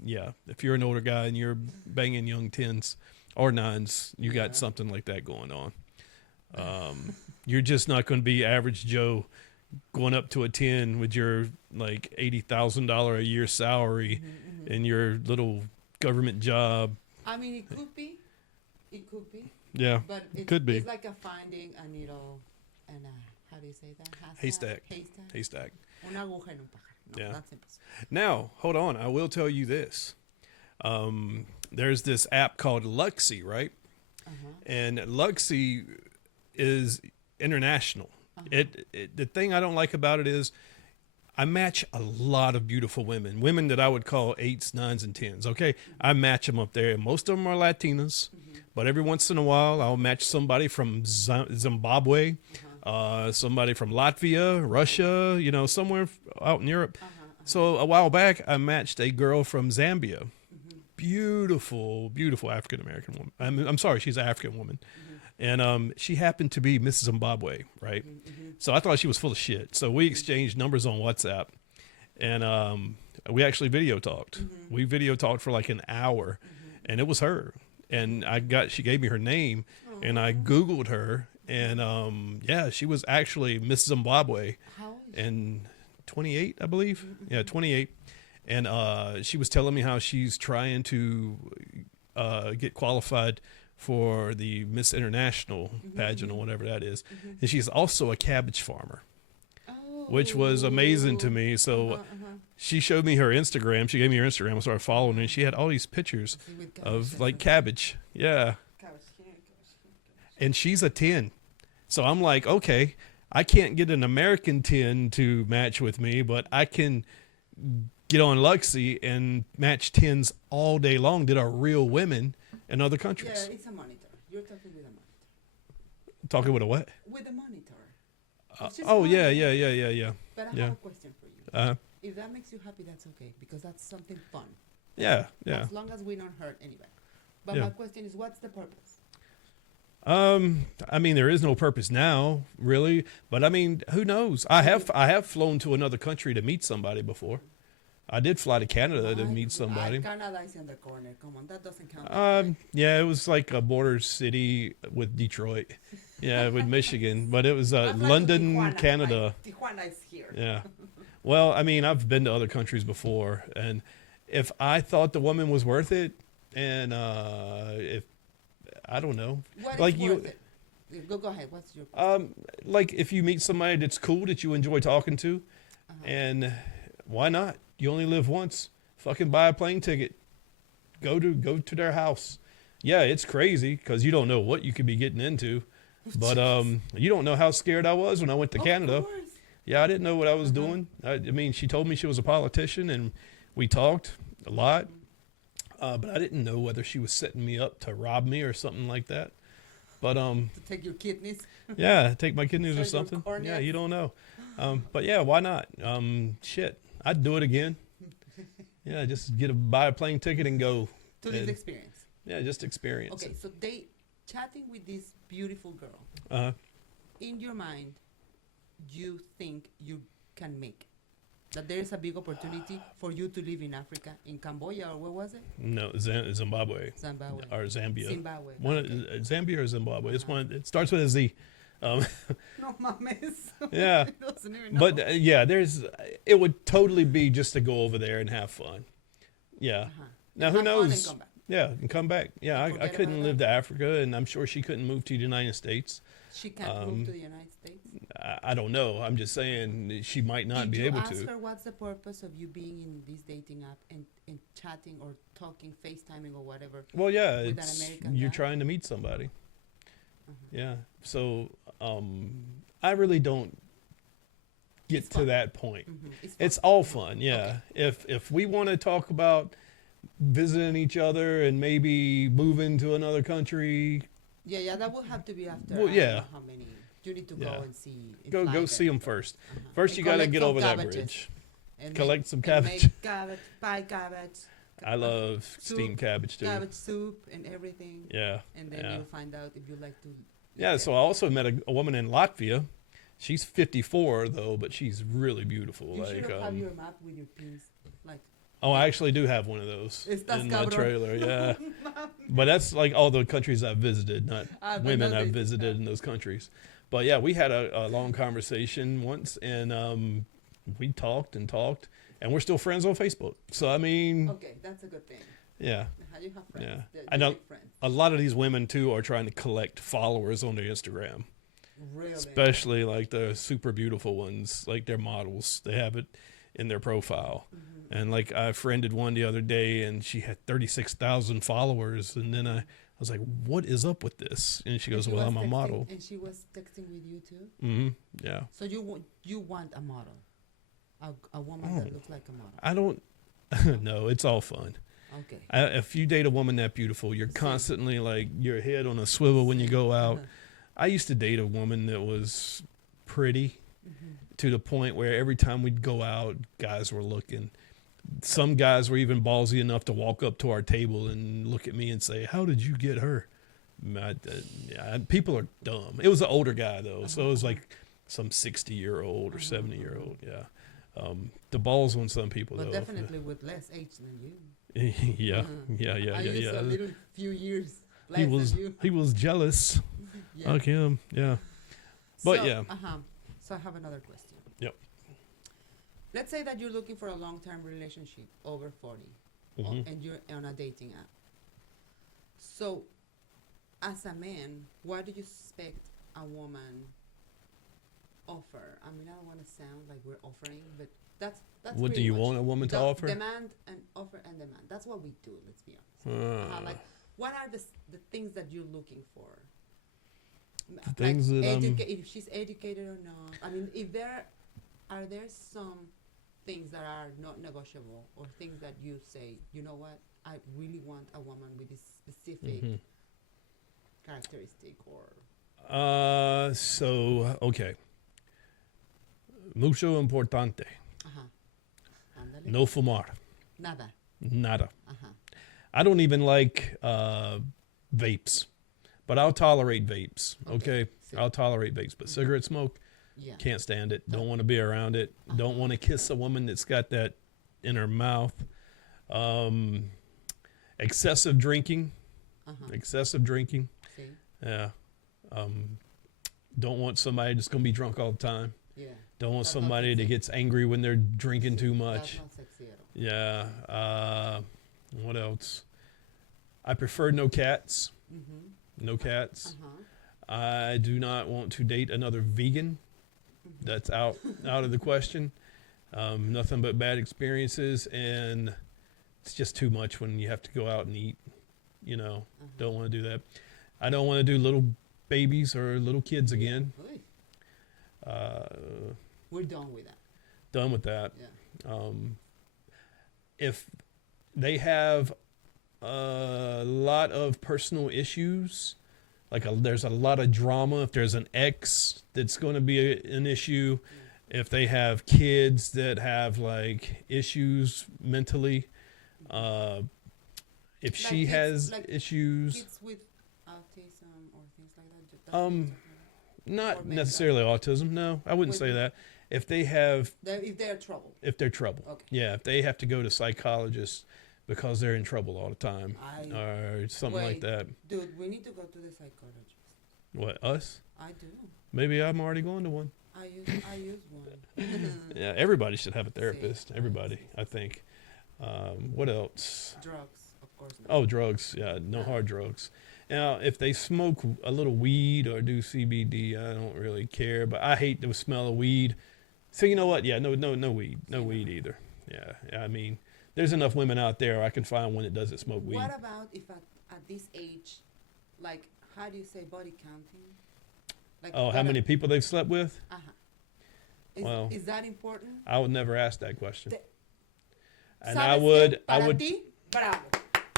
Yeah. If you're an older guy and you're banging young 10s or 9s, you got something like that going on. You're just not going to be average Joe going up to a 10 with your like $80,000 a year salary and your little government job. I mean, it could be. Yeah, But it could be. It's like finding a needle and how do you say that? Haystack. Haystack. Haystack. Una aguja en un pájaro. No, Yeah. that's impossible. Now, hold on. I will tell you this. There's this app called Luxy, right? And Luxy is international. The thing I don't like about it is I match a lot of beautiful women that I would call 8s, 9s, and 10s. Okay, I match them up there. Most of them are Latinas, but every once in a while I'll match somebody from Zimbabwe, somebody from Latvia, Russia, you know, somewhere out in Europe. So a while back I matched a girl from Zambia. Beautiful African American woman. I'm sorry, she's an African woman. And she happened to be Miss Zimbabwe, right? So I thought she was full of shit. So we exchanged numbers on WhatsApp, and we actually video talked. We video talked for like an hour, and it was her. And she gave me her name, and I Googled her, and yeah, she was actually Miss Zimbabwe, How old is she? and 28, I believe. Yeah, 28. And she was telling me how she's trying to get qualified for the Miss International pageant or whatever that is. And she's also a cabbage farmer, which was amazing to me. So she showed me her Instagram. She gave me her Instagram. I started following her, and she had all these pictures of like cabbage. Yeah. And she's a 10. So I'm like, okay, I can't get an American 10 to match with me, but I can get on Luxy and match 10s all day long that are real women in other countries. Yeah, it's a monitor. You're talking with a monitor. Talking with a what? With a monitor. It's just Oh, one yeah. But I Yeah. have a question for you. Uh, If that makes you happy, that's okay, because that's something fun. Yeah, yeah. As long as we don't hurt anybody. But Yeah. my question is, what's the purpose? I mean, there is no purpose now, really. But I mean, who knows? I have flown to another country to meet somebody before. I did fly to Canada to meet somebody. Canada is in the corner. Come on, that doesn't count. Yeah, it was like a border city with Detroit. Yeah, with Michigan, but it was I've been to London, Tijuana. Canada. Tijuana is here. Yeah. Well, I mean, I've been to other countries before, and if I thought the woman was worth it, and if I don't know, What like is you, worth it? Go ahead. What's your like if you meet somebody that's cool that you enjoy talking to, and why not? You only live once. Fucking buy a plane ticket. Go to their house. Yeah, it's crazy because you don't know what you could be getting into, but you don't know how scared I was when I went to Canada. Of course. Yeah, I didn't know what I was doing. I mean, she told me she was a politician, and we talked a lot, but I didn't know whether she was setting me up to rob me or something like that. But To take your kidneys. yeah, take my kidneys or Sell your something. Yeah, corneas. you don't know. But yeah, why not? Shit, I'd do it again. Yeah, just buy a plane ticket and go. To this And- experience. Yeah, just experience. Okay, so chatting with this beautiful girl. Uh, In your mind, you think you can make that there is a big opportunity for you to live in Africa, in Cambodia, or where was it? no, Zimbabwe Zimbabwe. or Zambia. Zimbabwe. One, Okay. Zambia or Zimbabwe. It's one. It starts with a Z. No mames. Yeah. He doesn't even know. But yeah, it would totally be just to go over there and have fun. Yeah. Uh-huh. Now who Have fun and knows? come back. Yeah, and come back. Yeah, I Forget couldn't about live to Africa, and I'm sure she couldn't move to the United States. She can't move to the United States. I don't know. I'm just saying she might not be able Did you ask to. her what's the purpose of you being in this dating app and chatting or talking, FaceTiming or whatever? Well, yeah, with an it's American you're guy? trying to meet somebody. Uh-huh. Yeah. So I really don't get It's to fun. that point. Mhm. It's fun. all fun, yeah. If we want to talk about visiting each other and maybe moving to another country, Yeah, that will have to be after. Well, I don't yeah. know how many? You need to Yeah. go and see. and go fly there. see them first. Uh-huh. First, And you got to collect get some over that cabbages. bridge. And Collect some and cabbage. make cabbage, buy cabbage. I love Soup, steamed cabbage too. Cabbage soup and everything. Yeah. And then yeah. you'll find out if you like to. eat Yeah, it. so I also met a woman in Latvia. She's 54 though, but she's really beautiful. You should like, have your map with your pins. Like, oh, I actually do have one of those Estás in my cabrón. trailer. Yeah, but that's like all the countries I've visited, not but women no, I've they- visited in those countries. But yeah, we had a long conversation once, and we talked, and we're still friends on Facebook. So I mean, okay, that's a good thing. yeah. How you have friends. Yeah. They're I know- big friends. A lot of these women too are trying to collect followers on their Instagram. Really. Especially like the super beautiful ones, like their models. They have it in their profile. Mhm. And like I friended one the other day and she had 36,000 followers. And then I was like, what is up with this? And she And goes, she well, was I'm a texting- model. And she was texting with you too. Hmm. Yeah. So you want a model, a woman Oh. that looks like a model. I don't, no, it's all fun. Okay. If you date a woman that beautiful, you're Same. constantly like your head on a swivel when you go out. Uh-huh. I used to date a woman that was pretty. Mhm. To the point where every time we'd go out, guys were looking. Some guys were even ballsy enough to walk up to our table and look at me and say, "How did you get her?" People are dumb. It was an older guy though, so it was like some 60-year-old or 70-year-old. Yeah, the balls on some people But though. definitely with less age than you. yeah, Uh-huh. yeah, yeah, I yeah, used a yeah. little few years less He was than you. he was jealous Yeah. like him. Yeah, but So, yeah. So I have another question. Yep. Let's say that you're looking for a long-term relationship over 40, Mhm. and you're on a dating app. So, as a man, what do you expect a woman offer? I mean, I don't want to sound like we're offering, but that's What do pretty you much want a woman to the offer? Demand and offer and demand. That's what we do. Let's be honest. Like, what are the things that you're looking for? The things that if she's educated or not. I mean, if there are there some things that are not negotiable or things that you say, you know what, I really want a woman with this specific Mhm. characteristic or So okay. Mucho importante. Ándale. No fumar. Nada. Nada. Uh-huh. I don't even like vapes, but I'll tolerate vapes. Okay, Sí. I'll tolerate vapes, but cigarette smoke, Yeah. can't stand it. Don't want to be around it. Don't want to kiss a woman that's got that in her mouth. Excessive drinking. Uh-huh. Excessive drinking. See? Yeah. Don't want somebody that's gonna be drunk all the time. Yeah. Don't want That's not somebody that sexy. gets angry when they're drinking too That's much. not sexy at all. Yeah. What else? I prefer no cats. Mm-hmm. No cats. Uh-huh. I do not want to date another vegan. That's out of the question. Nothing but bad experiences, and it's just too much when you have to go out and eat. You know, don't want to do that. I don't want to do little babies or little kids again. Oy. We're done with that. Done with that. Yeah. If they have a lot of personal issues, there's a lot of drama, if there's an ex that's going to be an issue, if they have kids that have like issues mentally, if she kids- has like issues, Kids with autism or things like that. That's what you're talking or not mental. necessarily autism. No, I wouldn't say that. If they have, if they're trouble. if they're trouble, Okay. yeah, if they have to go to psychologists because they're in trouble all the time, or something like Wait. that. Dude, we need to go to the psychologist. What, us? I do. Maybe I'm already going to one. I use one. Yeah, everybody should have a therapist. Everybody, I think. What else? Drugs, of course. Not. Oh, drugs. Yeah, no hard drugs. Now, if they smoke a little weed or do CBD, I don't really care. But I hate the smell of weed. So you know what? Yeah, no weed, no weed either. Yeah, I mean, there's enough women out there. I can find one that doesn't smoke weed. What about if at this age, like, how do you say body counting? Like, Oh, how many people they've slept with? Uh-huh. Is that important? I would never ask that question. And ¿Sabes I qué? would, Para ti, bravo.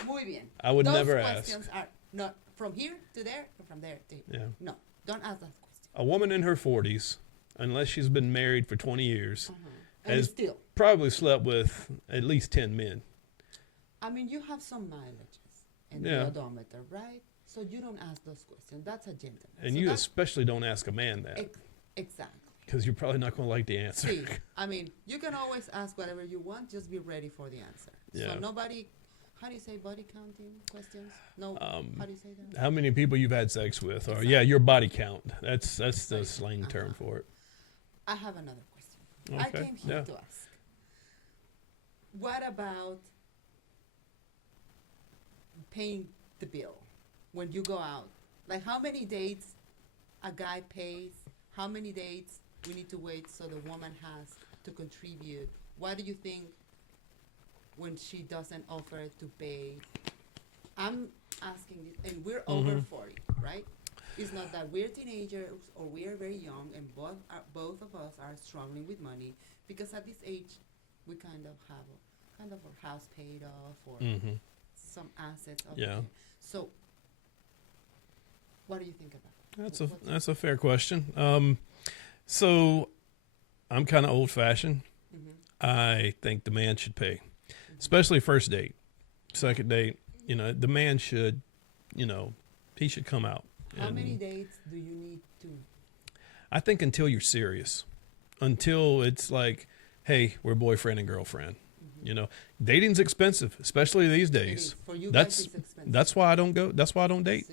Muy bien. I would Those never ask. questions are not from here to there and from there to here. Yeah. No, don't ask that question. A woman in her 40s, unless she's been married for 20 years, And has still, probably slept with at least 10 men. I mean, you have some mileages and Yeah. the odometer, right? So you don't ask those questions. That's a gentleman. And so you that's especially don't ask a man that, exactly. because you're probably not going to like the answer. See, I mean, you can always ask whatever you want. Just be ready for the answer. Yeah. So nobody, how do you say body counting questions? No, how do you say that? How many people you've had sex with, or yeah, your body count. That's the slang term for it. I have another question. I Okay, came here yeah. to ask. What about paying the bill when you go out? Like, how many dates a guy pays? How many dates we need to wait so the woman has to contribute? What do you think when she doesn't offer to pay? I'm asking this, and we're over 40, right? It's not that we're teenagers or we're very young, and both of us are struggling with money, because at this age we kind of have our house paid off or some assets. Yeah. So, what do you think about it? That's a fair question. So I'm kind of old fashioned. I think the man should pay, especially first date, second date. You know, the man should, he should come out. How many dates do you need to? I think until you're serious, until it's like, hey, we're boyfriend and girlfriend. Dating's expensive, especially these days. For you guys, it's expensive. That's why I don't go. That's why I don't date.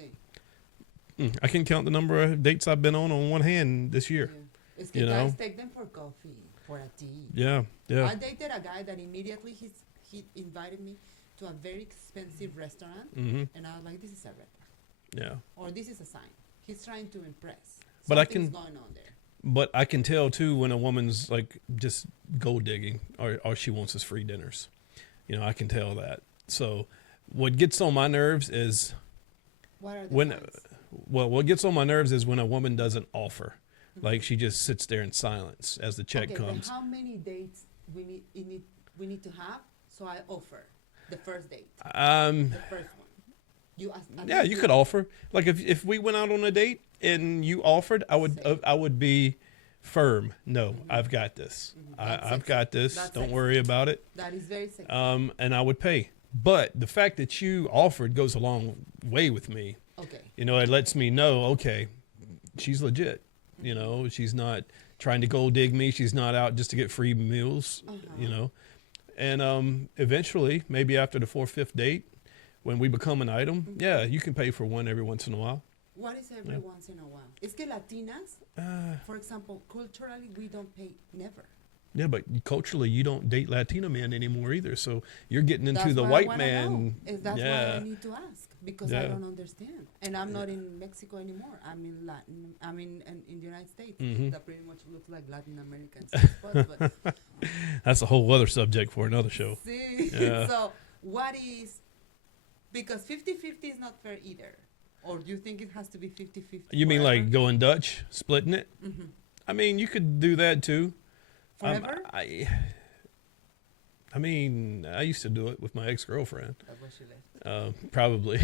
I can count the number of dates I've been on one hand this year. Yeah. It's que guys take them for coffee, for a tea. Yeah. I dated a guy that immediately he invited me to a very expensive restaurant, and I was like, this is a red flag. Yeah. Or this is a sign. He's trying to impress. But Something's going on there. But I can tell too when a woman's like just gold digging, or she wants us free dinners. I can tell that. So what gets on my nerves is What are the signs? what gets on my nerves is when a woman doesn't offer. Like she just sits there in silence as the check Okay, comes. then how many dates we need to have? So I offer the first date. The first one. You ask. Yeah, you could offer. Like if we went out on a date and you offered, I would be firm. No, I've got this. That's I've sexy. got this. That's Don't sexy. worry about it. That is very sexy. And I would pay. But the fact that you offered goes a long way with me. Okay. You know, it lets me know, okay, she's legit. You know, she's not trying to gold dig me. She's not out just to get free meals, you know. And eventually, maybe after the 4th, 5th date, when we become an item, yeah, you can pay for one every once in a while. What is every once in a while? Es que Latinas, for example, culturally, we don't pay never. Yeah, but culturally, you don't date Latino men anymore either. So you're getting into That's the why I white wanna man. know. That's yeah. why I need to ask, because I don't understand. And I'm not in Mexico anymore. I'm in Latin. I'm in the United States. That pretty much looks like Latin Americans. But That's a whole other subject for another show. see, Yeah. so what is, because 50-50 is not fair either. Or do you think it has to be 50-50? You mean forever? like going Dutch, splitting it? I mean, you could do that too. Forever? I mean, I used to do it with my ex-girlfriend. That's why she left. Probably.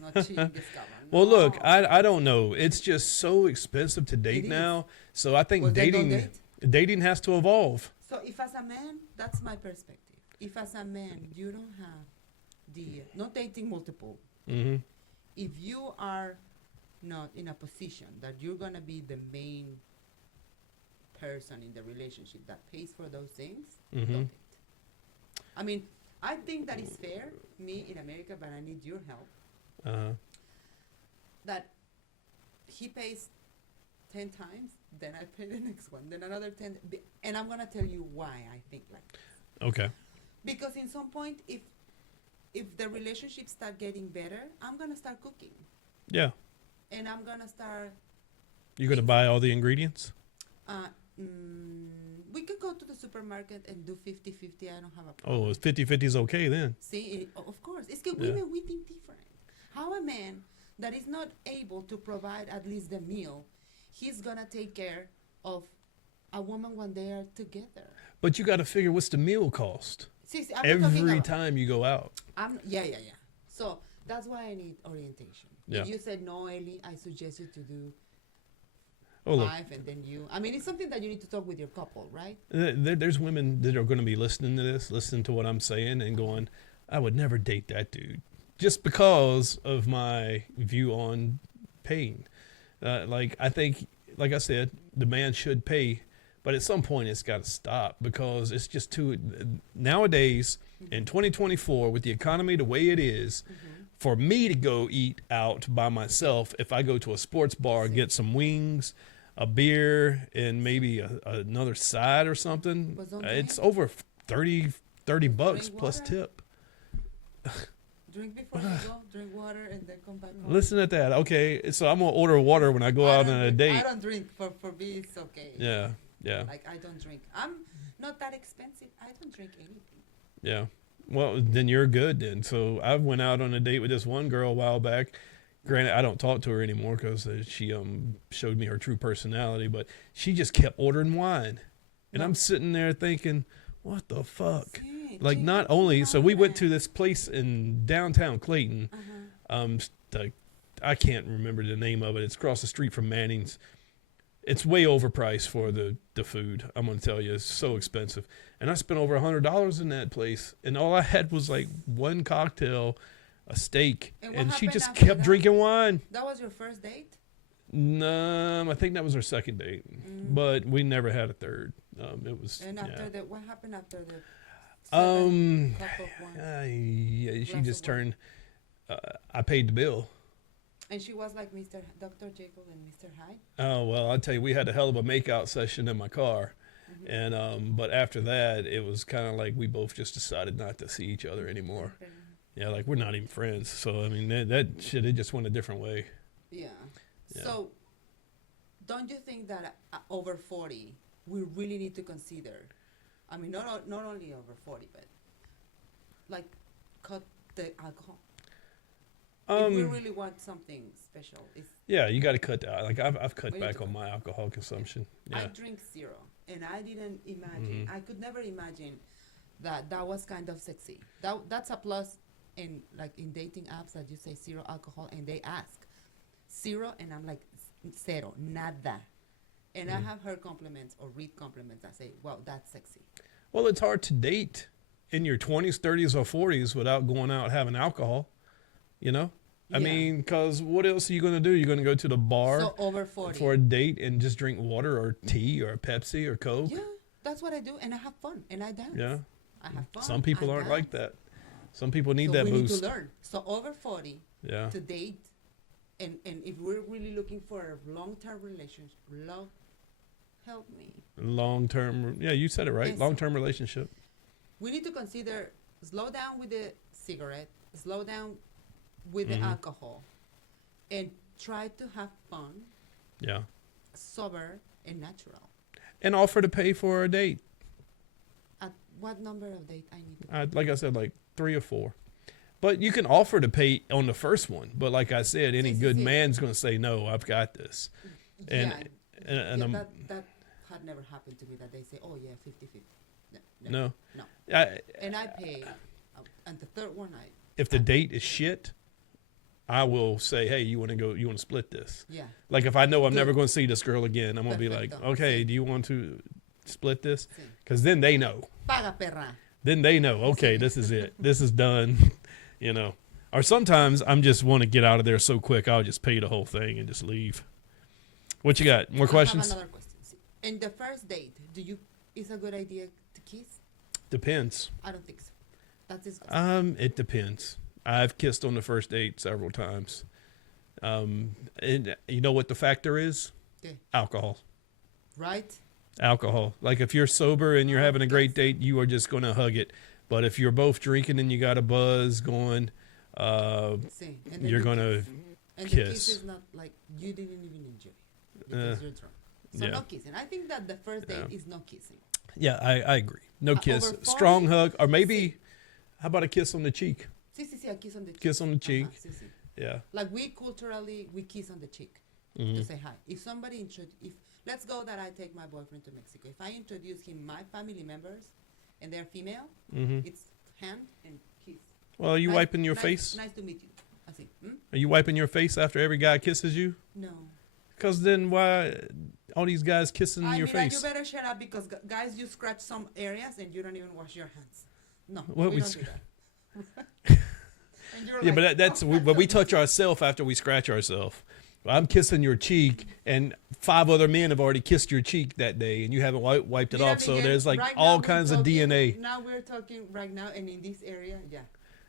Not cheating this cover. Well, look, No. I don't know. It's just so expensive to date It now. So I think Well, then don't dating has to evolve. So if as a man, that's my perspective. If as a man you don't have the, not dating multiple, Mm-hmm. if you are not in a position that you're going to be the main person in the relationship that pays for those things, don't date. I mean, I think that is fair, me in America, but I need your help. That he pays 10 times, then I pay the next one, then another 10, and I'm going to tell you why I think like that. Okay. Because in some point, if the relationship start getting better, I'm gonna start cooking, Yeah. and I'm gonna start. You going to buy all the ingredients? We could go to the supermarket and do 50-50. I don't have a problem. Oh, 50-50 is okay then. See, of course, it's que women, we think different. How a man that is not able to provide at least the meal, he's gonna take care of a woman when they are together. But you got to figure what's the meal cost See, I'm not talking every about- time you go out. Yeah. So that's why I need orientation. Yeah. If you said no, Ellie, I suggest you to do Oh, look, 5, and then you. I mean, it's something that you need to talk with your couple, right? there's women that are going to be listening to this, listening to what I'm saying, and going, I would never date that dude. Just because of my view on paying. Like, I think, like I said, the man should pay. But at some point, it's got to stop because it's just too. Nowadays, in 2024, with the economy the way it is, for me to go eat out by myself, if I go to a sports bar, get some wings, a beer, and maybe another side or something, Pues don't it's drink. over 30 bucks Drink plus water. tip. Drink before you go, drink water, and then come back home. Listen at that. Okay, so I'm going to order water when I go I out don't on a drink- date. I don't drink. For me, it's okay. Yeah, yeah. Like, I don't drink. I'm not that expensive. I don't drink anything. Yeah. Well, then you're good then. So I went out on a date with this one girl a while back. Granted, I don't talk to her anymore because she showed me her true personality, but she just kept ordering wine. And I'm sitting there thinking, what the fuck? Sí, Like, drink not what you only, so we went to want. this place in downtown Clayton. I can't remember the name of it. It's across the street from Manning's. It's way overpriced for the food. I'm going to tell you, it's so expensive. And I spent over $100 in that place. And all I had was like one cocktail, a steak. And what And she happened just after kept that? drinking wine. That was your first date? No, I think that was our second date. But we never had a third. It was, And after yeah. that, what happened after the 7 cup of wine? Yeah, she Glass just of wine. turned, I paid the bill. And she was like Dr. Jekyll and Mr. Hyde? Oh, well, I'll tell you, we had a hell of a makeout session in my car. And, but after that, it was kind of like we both just decided not to see each other anymore. Yeah, like we're not even friends. So, I mean, that shit, it just went a different way. Yeah. Yeah. So, don't you think that over 40, we really need to consider, I mean, not only over 40, but like cut the alcohol? If we really want something special, Yeah, you got to cut that. Like I've cut We need back to on cut. my alcohol consumption. I Yeah. drink 0, and I didn't imagine, I could never imagine that was kind of sexy. That's a plus in like in dating apps that you say 0 alcohol, and they ask 0, and I'm like 0, nada. And I have heard compliments or read compliments that say, wow, that's sexy. Well, it's hard to date in your 20s, 30s, or 40s without going out having alcohol, you know? I Yeah. mean, because what else are you going to do? You're going to go to the bar So over 40. for a date and just drink water or tea or Pepsi or Coke? Yeah, that's what I do. And I have fun. And I dance. Yeah. I have fun. Some people I aren't dance. like that. Some people need So that we boost. need to learn. So over 40 Yeah. to date. And if we're really looking for a long-term relationship, help me. Long-term. Yeah, you said it right. Yes. Long-term relationship. We need to consider slow down with the cigarette, slow down with Mm-hmm. the alcohol, and try to have fun, Yeah. sober, and natural. And offer to pay for a date. At what number of date I need to Like I said, like 3 or 4. But you can offer to pay on the first one. But like I said, any good See. man's going to say, no, I've got this. And, yeah, and I'm, that had never happened to me, that they say, oh yeah, 50-50. no. No. I, And I pay, and the third one, if the date is shit, I will say, hey, you want to split this? yeah. Like if I know I'm Good. never going to see this girl again, I'm going to be like, Perfecto. okay, Sí. do you want to split this? Sí. Because then they know. Paga perra. Then they know, okay, this is it. This is done, you know. Or sometimes I'm just want to get out of there so quick, I'll just pay the whole thing and just leave. What you got? More questions? I have another question. See, in the first date, is a good idea to kiss? Depends. I don't think so. That's disgusting. It depends. I've kissed on the first date several times. And you know what the factor is? Okay. Alcohol. Right? Alcohol. Like if you're sober and you're having a great date, you are just going to hug it. But if you're both drinking and you got a buzz going, See, and then you're you going to kiss. And the kiss. kiss is not like you didn't even enjoy it because you're drunk. So yeah. no kissing. I think that the first date Yeah. is no kissing. Yeah, I agree. No kiss. over 40? Strong hug. Or maybe, how about a kiss on the cheek? Sí, a kiss on the cheek. Kiss on the cheek. Sí, sí. Yeah. Like we culturally, we kiss on the cheek Mm-hmm. to say hi. If somebody let's go that I take my boyfriend to Mexico. If I introduce him my family members and they're female, it's hand and kiss. Well, are you Nice- wiping your nice- face? Nice to meet you. I say, Are you wiping your face after every guy kisses you? no. Because then why all these guys kissing I your mean, face? you better shut up because guys, you scratch some areas and you don't even wash your hands. No, Well, we we don't do that. And you're Yeah, like, but that's "Oh, but we touch ourselves after we scratch ourselves. I'm kissing your cheek, and 5 other men have already kissed your cheek that day, and you haven't wiped it Mira, off. So Miguel, there's like right now all we're kinds of talking- DNA. Now we're talking right now, and in this area, yeah,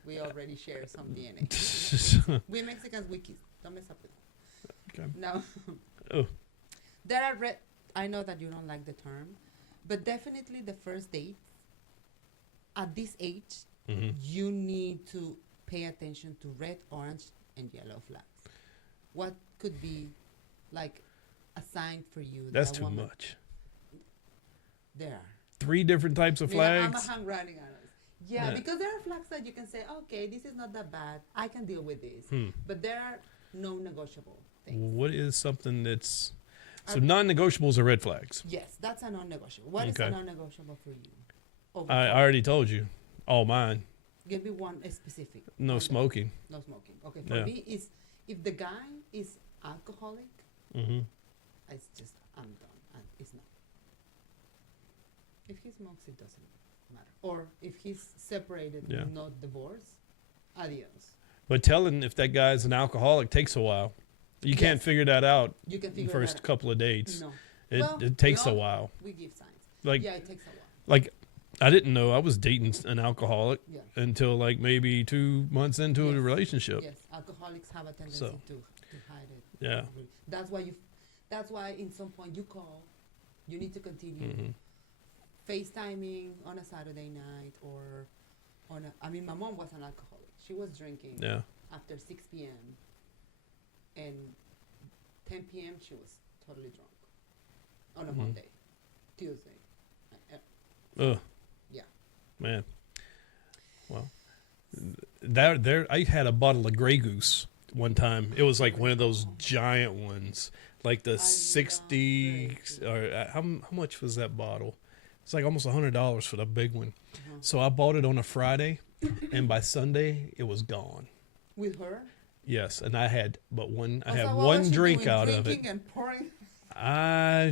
we already share some DNA. We Mexicans, we kiss. Don't mess up with that. Okay. Now, Oh. there are I know that you don't like the term, but definitely the first date, at this age, you need to pay attention to red, orange, and yellow flags. What could be like a sign for you That's that a too woman, much. There are. 3 different types of Mira, I'm a flags. handwriting artist. Yeah, Yeah. because there are flags that you can say, okay, this is not that bad. I can deal with this. But there are no negotiable things. What is something that's so Are- non-negotiables are red flags? Yes, that's a non-negotiable. What is Okay. a non-negotiable for you? Over I 40. already told you. All mine. Give me one specific. No One smoking. that- No smoking. Okay, for Yeah. me, is if the guy is alcoholic, Mm-hmm. it's just, I'm done. And it's not. If he smokes, it doesn't matter. Or if he's separated, Yeah. not divorced, adios. But telling if that guy's an alcoholic takes a while. You can't Yes. figure that out You can the figure first that out. couple of dates. No. It, Well, it takes we a all- while. We give signs. Like Yeah, it takes a while. like I didn't know I was dating an alcoholic Yeah. until like maybe 2 months into the Yes. relationship. Yes, alcoholics have a tendency So. to hide it. Yeah. That's why That's why in some point you call. You need to continue Mm-hmm. FaceTiming on a Saturday night or on a. I mean, my mom was an alcoholic. She was drinking Yeah. after 6 p.m. and 10 p.m. she was totally drunk on a Mhm. Monday, Tuesday. Ugh. Yeah. Man. Well, there. I had a bottle of Grey Goose one time. It was like one of those giant ones, like the love 60. Grey Goose. Or how much was that bottle? It's like almost $100 for the big one. Uh-huh. So I bought it on a Friday, and by Sunday it was gone. With her. Yes, and I had but one. I Oh, had so what one was she drink doing? out of it. Drinking and pouring.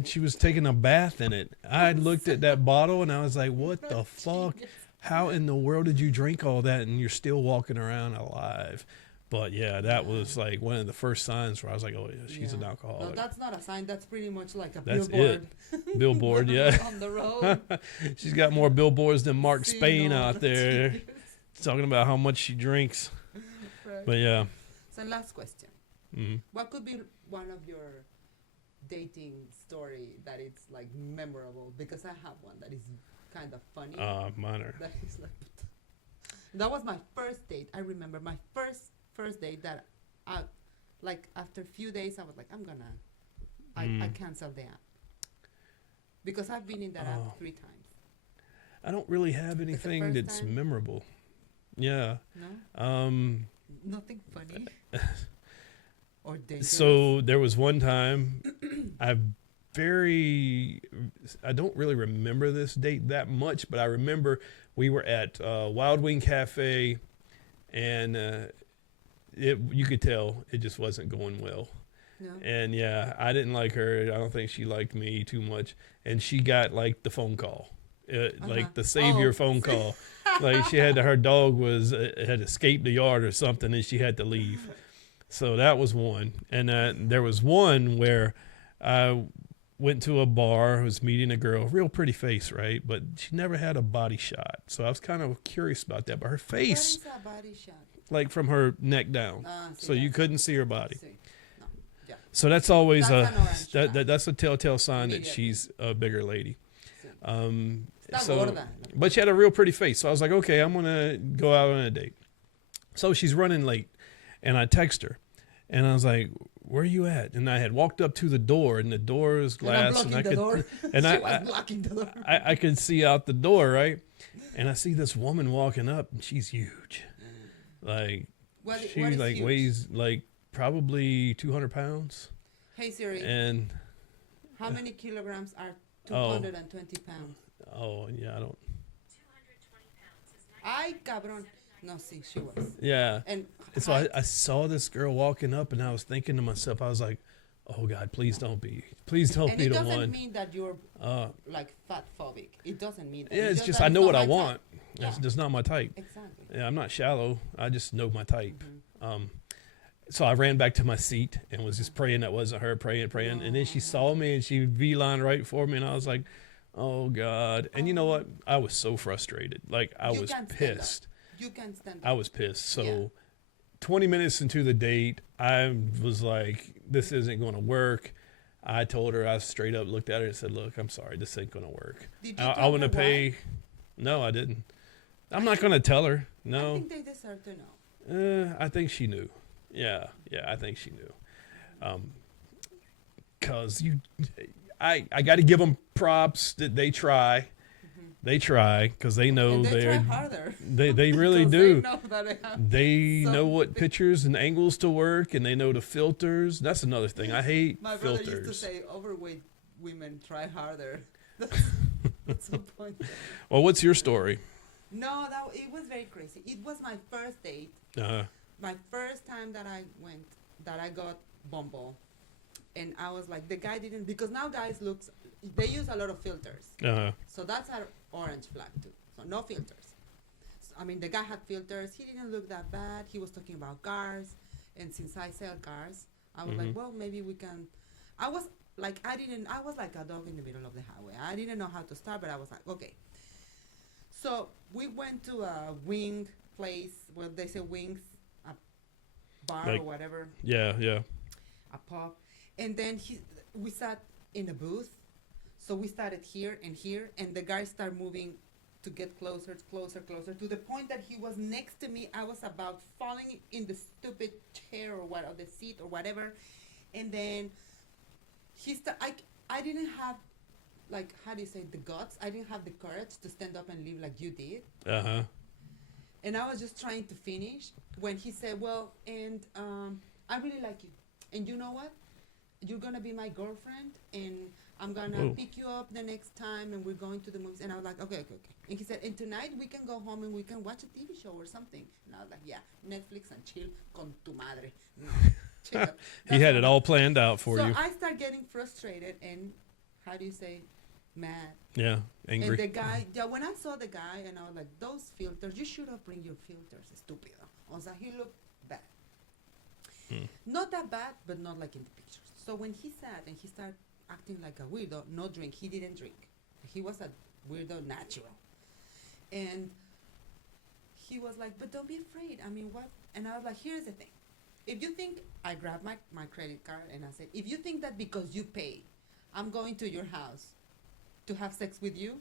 She was taking a bath in it. I looked at that bottle and I was like, what the fuck? How in the world did you drink all that and you're still walking around alive? But yeah, that was like one of the first signs where I was like, oh yeah, she's an alcoholic. No, that's not a sign. That's pretty much like a That's billboard. it. Billboard, yeah. On the road. She's got more billboards than Mark See, Spain no, out there talking about how much she drinks. Right. But yeah. So last question. Mm-hmm. What could be one of your dating story that it's like memorable? Because I have one that is kind of funny. Mine are. That is like, that was my first date. I remember my first date that like after a few days I was like, I canceled the app. Because I've been in that app 3 times. I don't really have anything that's memorable. Yeah. No? Nothing funny? Or dangerous? So there was one time I don't really remember this date that much, but I remember we were at Wild Wing Cafe and you could tell it just wasn't going well. No. And yeah, I didn't like her. I don't think she liked me too much. And she got like the phone call, like the savior phone call. Like her dog had escaped the yard or something and she had to leave. So that was one. And there was one where I went to a bar, was meeting a girl, real pretty face, right? But she never had a body shot. So I was kind of curious about that. But her face, what is a body shot? like from her neck down, so you couldn't see her body. No. Yeah. So that's always that's a telltale sign that she's a bigger lady. So, but she had a real pretty face. So I was like, okay, I'm gonna go out on a date. So she's running late, and I text her, and I was like, where are you at? And I had walked up to the door, and the door is glass, and I could, and she was blocking the door. I could see out the door, right? And I see this woman walking up, and she's huge. Like, she like huge? Weighs like probably 200 pounds. Hey Siri. And how many kilograms are 220 pounds? Oh yeah, I don't. 220 pounds. Ay, cabrón. No, see, she was. Yeah. And so I saw this girl walking up, and I was thinking to myself, I was like, oh God, please don't be the one. And it doesn't mean that you're like fat phobic. It doesn't mean that. Yeah, it's just I know what I want. Yeah. It's just not my type. Exactly. Yeah, I'm not shallow. I just know my type. So I ran back to my seat and was just praying that wasn't her, praying. And then she saw me and she V-lined right for me. And I was like, oh God. And you know what? I was so frustrated. Like I was pissed. You can't stand up. I was pissed. So 20 minutes into the date, I was like, this isn't going to work. I told her, I straight up looked at her and said, look, I'm sorry. This ain't going to work. Did you I want to pay. No, I didn't. I'm not going to tell her. No. I think they deserve to know. I think she knew. Yeah, I think she knew. Cause I got to give them props that they try. They try because they know they try harder. They really do. They know what pictures and angles to work, and they know the filters. That's another thing. I hate My filters. brother used to say overweight women try harder. That's the point. Well, what's your story? No, it was very crazy. It was my first date. My first time that I got Bumble. And I was like, the guy didn't, because now guys they use a lot of filters. So that's an orange flag too. So no filters. So, I mean, the guy had filters. He didn't look that bad. He was talking about cars. And since I sell cars, I was like, well, maybe we can. I was like a dog in the middle of the highway. I didn't know how to start, but I was like, okay. So we went to a wing place, well, they say wings, a bar or whatever. Yeah. A pub. And then we sat in a booth. So we started here, and the guy started moving to get closer, to the point that he was next to me. I was about falling in the stupid chair or the seat or whatever. And then I didn't have, like, how do you say, the guts? I didn't have the courage to stand up and leave like you did. And I was just trying to finish when he said, well, and I really like you. And you know what? You're going to be my girlfriend, and I'm gonna Whoa. pick you up the next time, and we're going to the movies. And I was like, okay. And he said, and tonight we can go home and we can watch a TV show or something. And I was like, yeah, Netflix and chill con tu madre. No, chill out. He That's had not it my- all planned out for so you. I start getting frustrated and, how do you say, mad. Yeah, And angry. the guy, yeah, when I saw the guy, and I was like, those filters, you should have bring your filters, stupido. I was like, he looked bad. Not that bad, but not like in the pictures. So when he sat and he started acting like a weirdo, no drink, he didn't drink. He was a weirdo natural. And he was like, but don't be afraid. I mean, what? And I was like, here's the thing. If you think, I grabbed my credit card and I said, if you think that because you pay, I'm going to your house to have sex with you,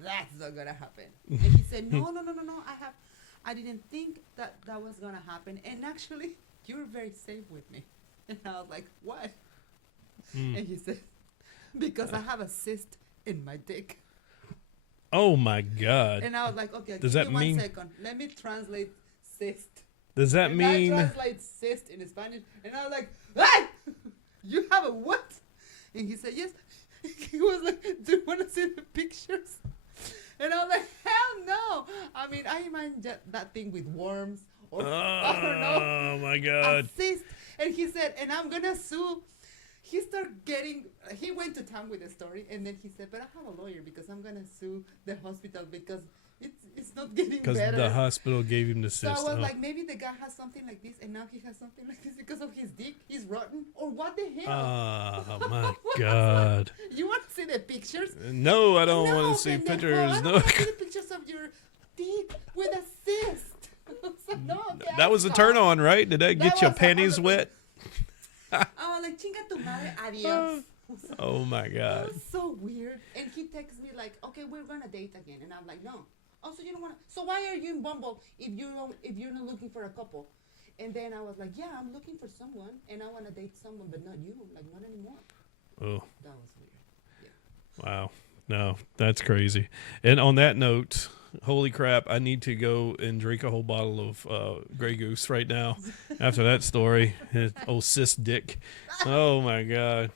that's not gonna happen. And he said, no, I didn't think that was gonna happen. And actually, you're very safe with me. And I was like, what? And he said, because I have a cyst in my dick. Oh my God. And I was like, okay, Does give that me 1 mean- second. Let me translate cyst. Does that And mean? I translate cyst in Spanish. And I was like, ah! You have a what? And he said, yes. He was like, do you want to see the pictures? And I was like, hell no. I mean, I imagine that thing with worms or I don't know. Oh my God. A cyst. And he said, and I'm going to sue. He went to town with the story, and then he said, but I have a lawyer because I'm going to sue the hospital because it's not getting Because better. the hospital gave him the So I cyst. was Oh. like, maybe the guy has something like this, and now he has something like this because of his dick. He's rotten, or what the hell? Oh my God. You want to see the pictures? No, I don't No, want to see pendejo, pictures. I don't No. want to see the pictures of your dick with a cyst. So, no, That was a asshole. turn on, right? Did that get your was panties 100%. wet? Oh, like, chinga tu madre, adios. Oh my It God. was so weird. And he texts me like, okay, we're gonna date again. And I'm like, no. Oh, so you don't wanna, so why are you in Bumble if you're not looking for a couple? And then I was like, yeah, I'm looking for someone and I wanna date someone, but not you, like not anymore. Oh, That was weird. wow. No, that's crazy. And on that note, holy crap, I need to go and drink a whole bottle of Grey Goose right now after that story. Old cis dick. Oh my God.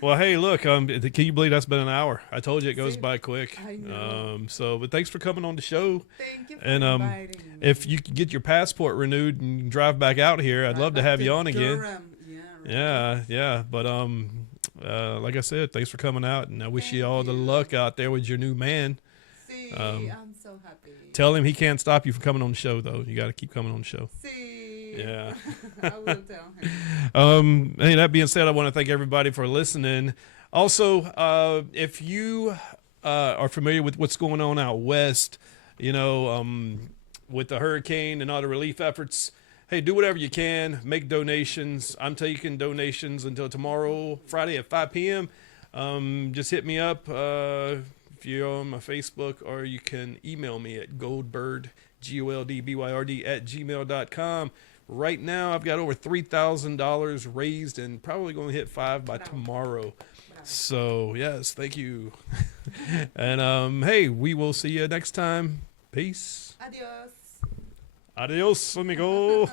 Well, hey, look, can you believe that's been an hour? I told you it goes See? by quick. I know. But thanks for coming on the show. Thank you for And inviting me. if you could get your passport renewed and drive back out here, I'd love to Back have you on again. Durham. Yeah, right. Yeah. But like I said, thanks for coming out, and I wish you Thank all the you. luck out there with your new man. See, Um, I'm so happy. Tell him he can't stop you from coming on the show, though. You got to keep coming on the show. See. Yeah. I will tell him. Hey, that being said, I want to thank everybody for listening. Also, if you are familiar with what's going on out west, with the hurricane and all the relief efforts, hey, do whatever you can. Make donations. I'm taking donations until tomorrow, Friday at 5 p.m. Just hit me up if you're on my Facebook, or you can email me at goldbyrd, GOLDBYRD, @gmail.com. Right now, I've got over $3,000 raised and probably going to hit 5 by tomorrow. So, yes, thank you. And, hey, we will see you next time. Peace. Adios. Adios, amigo.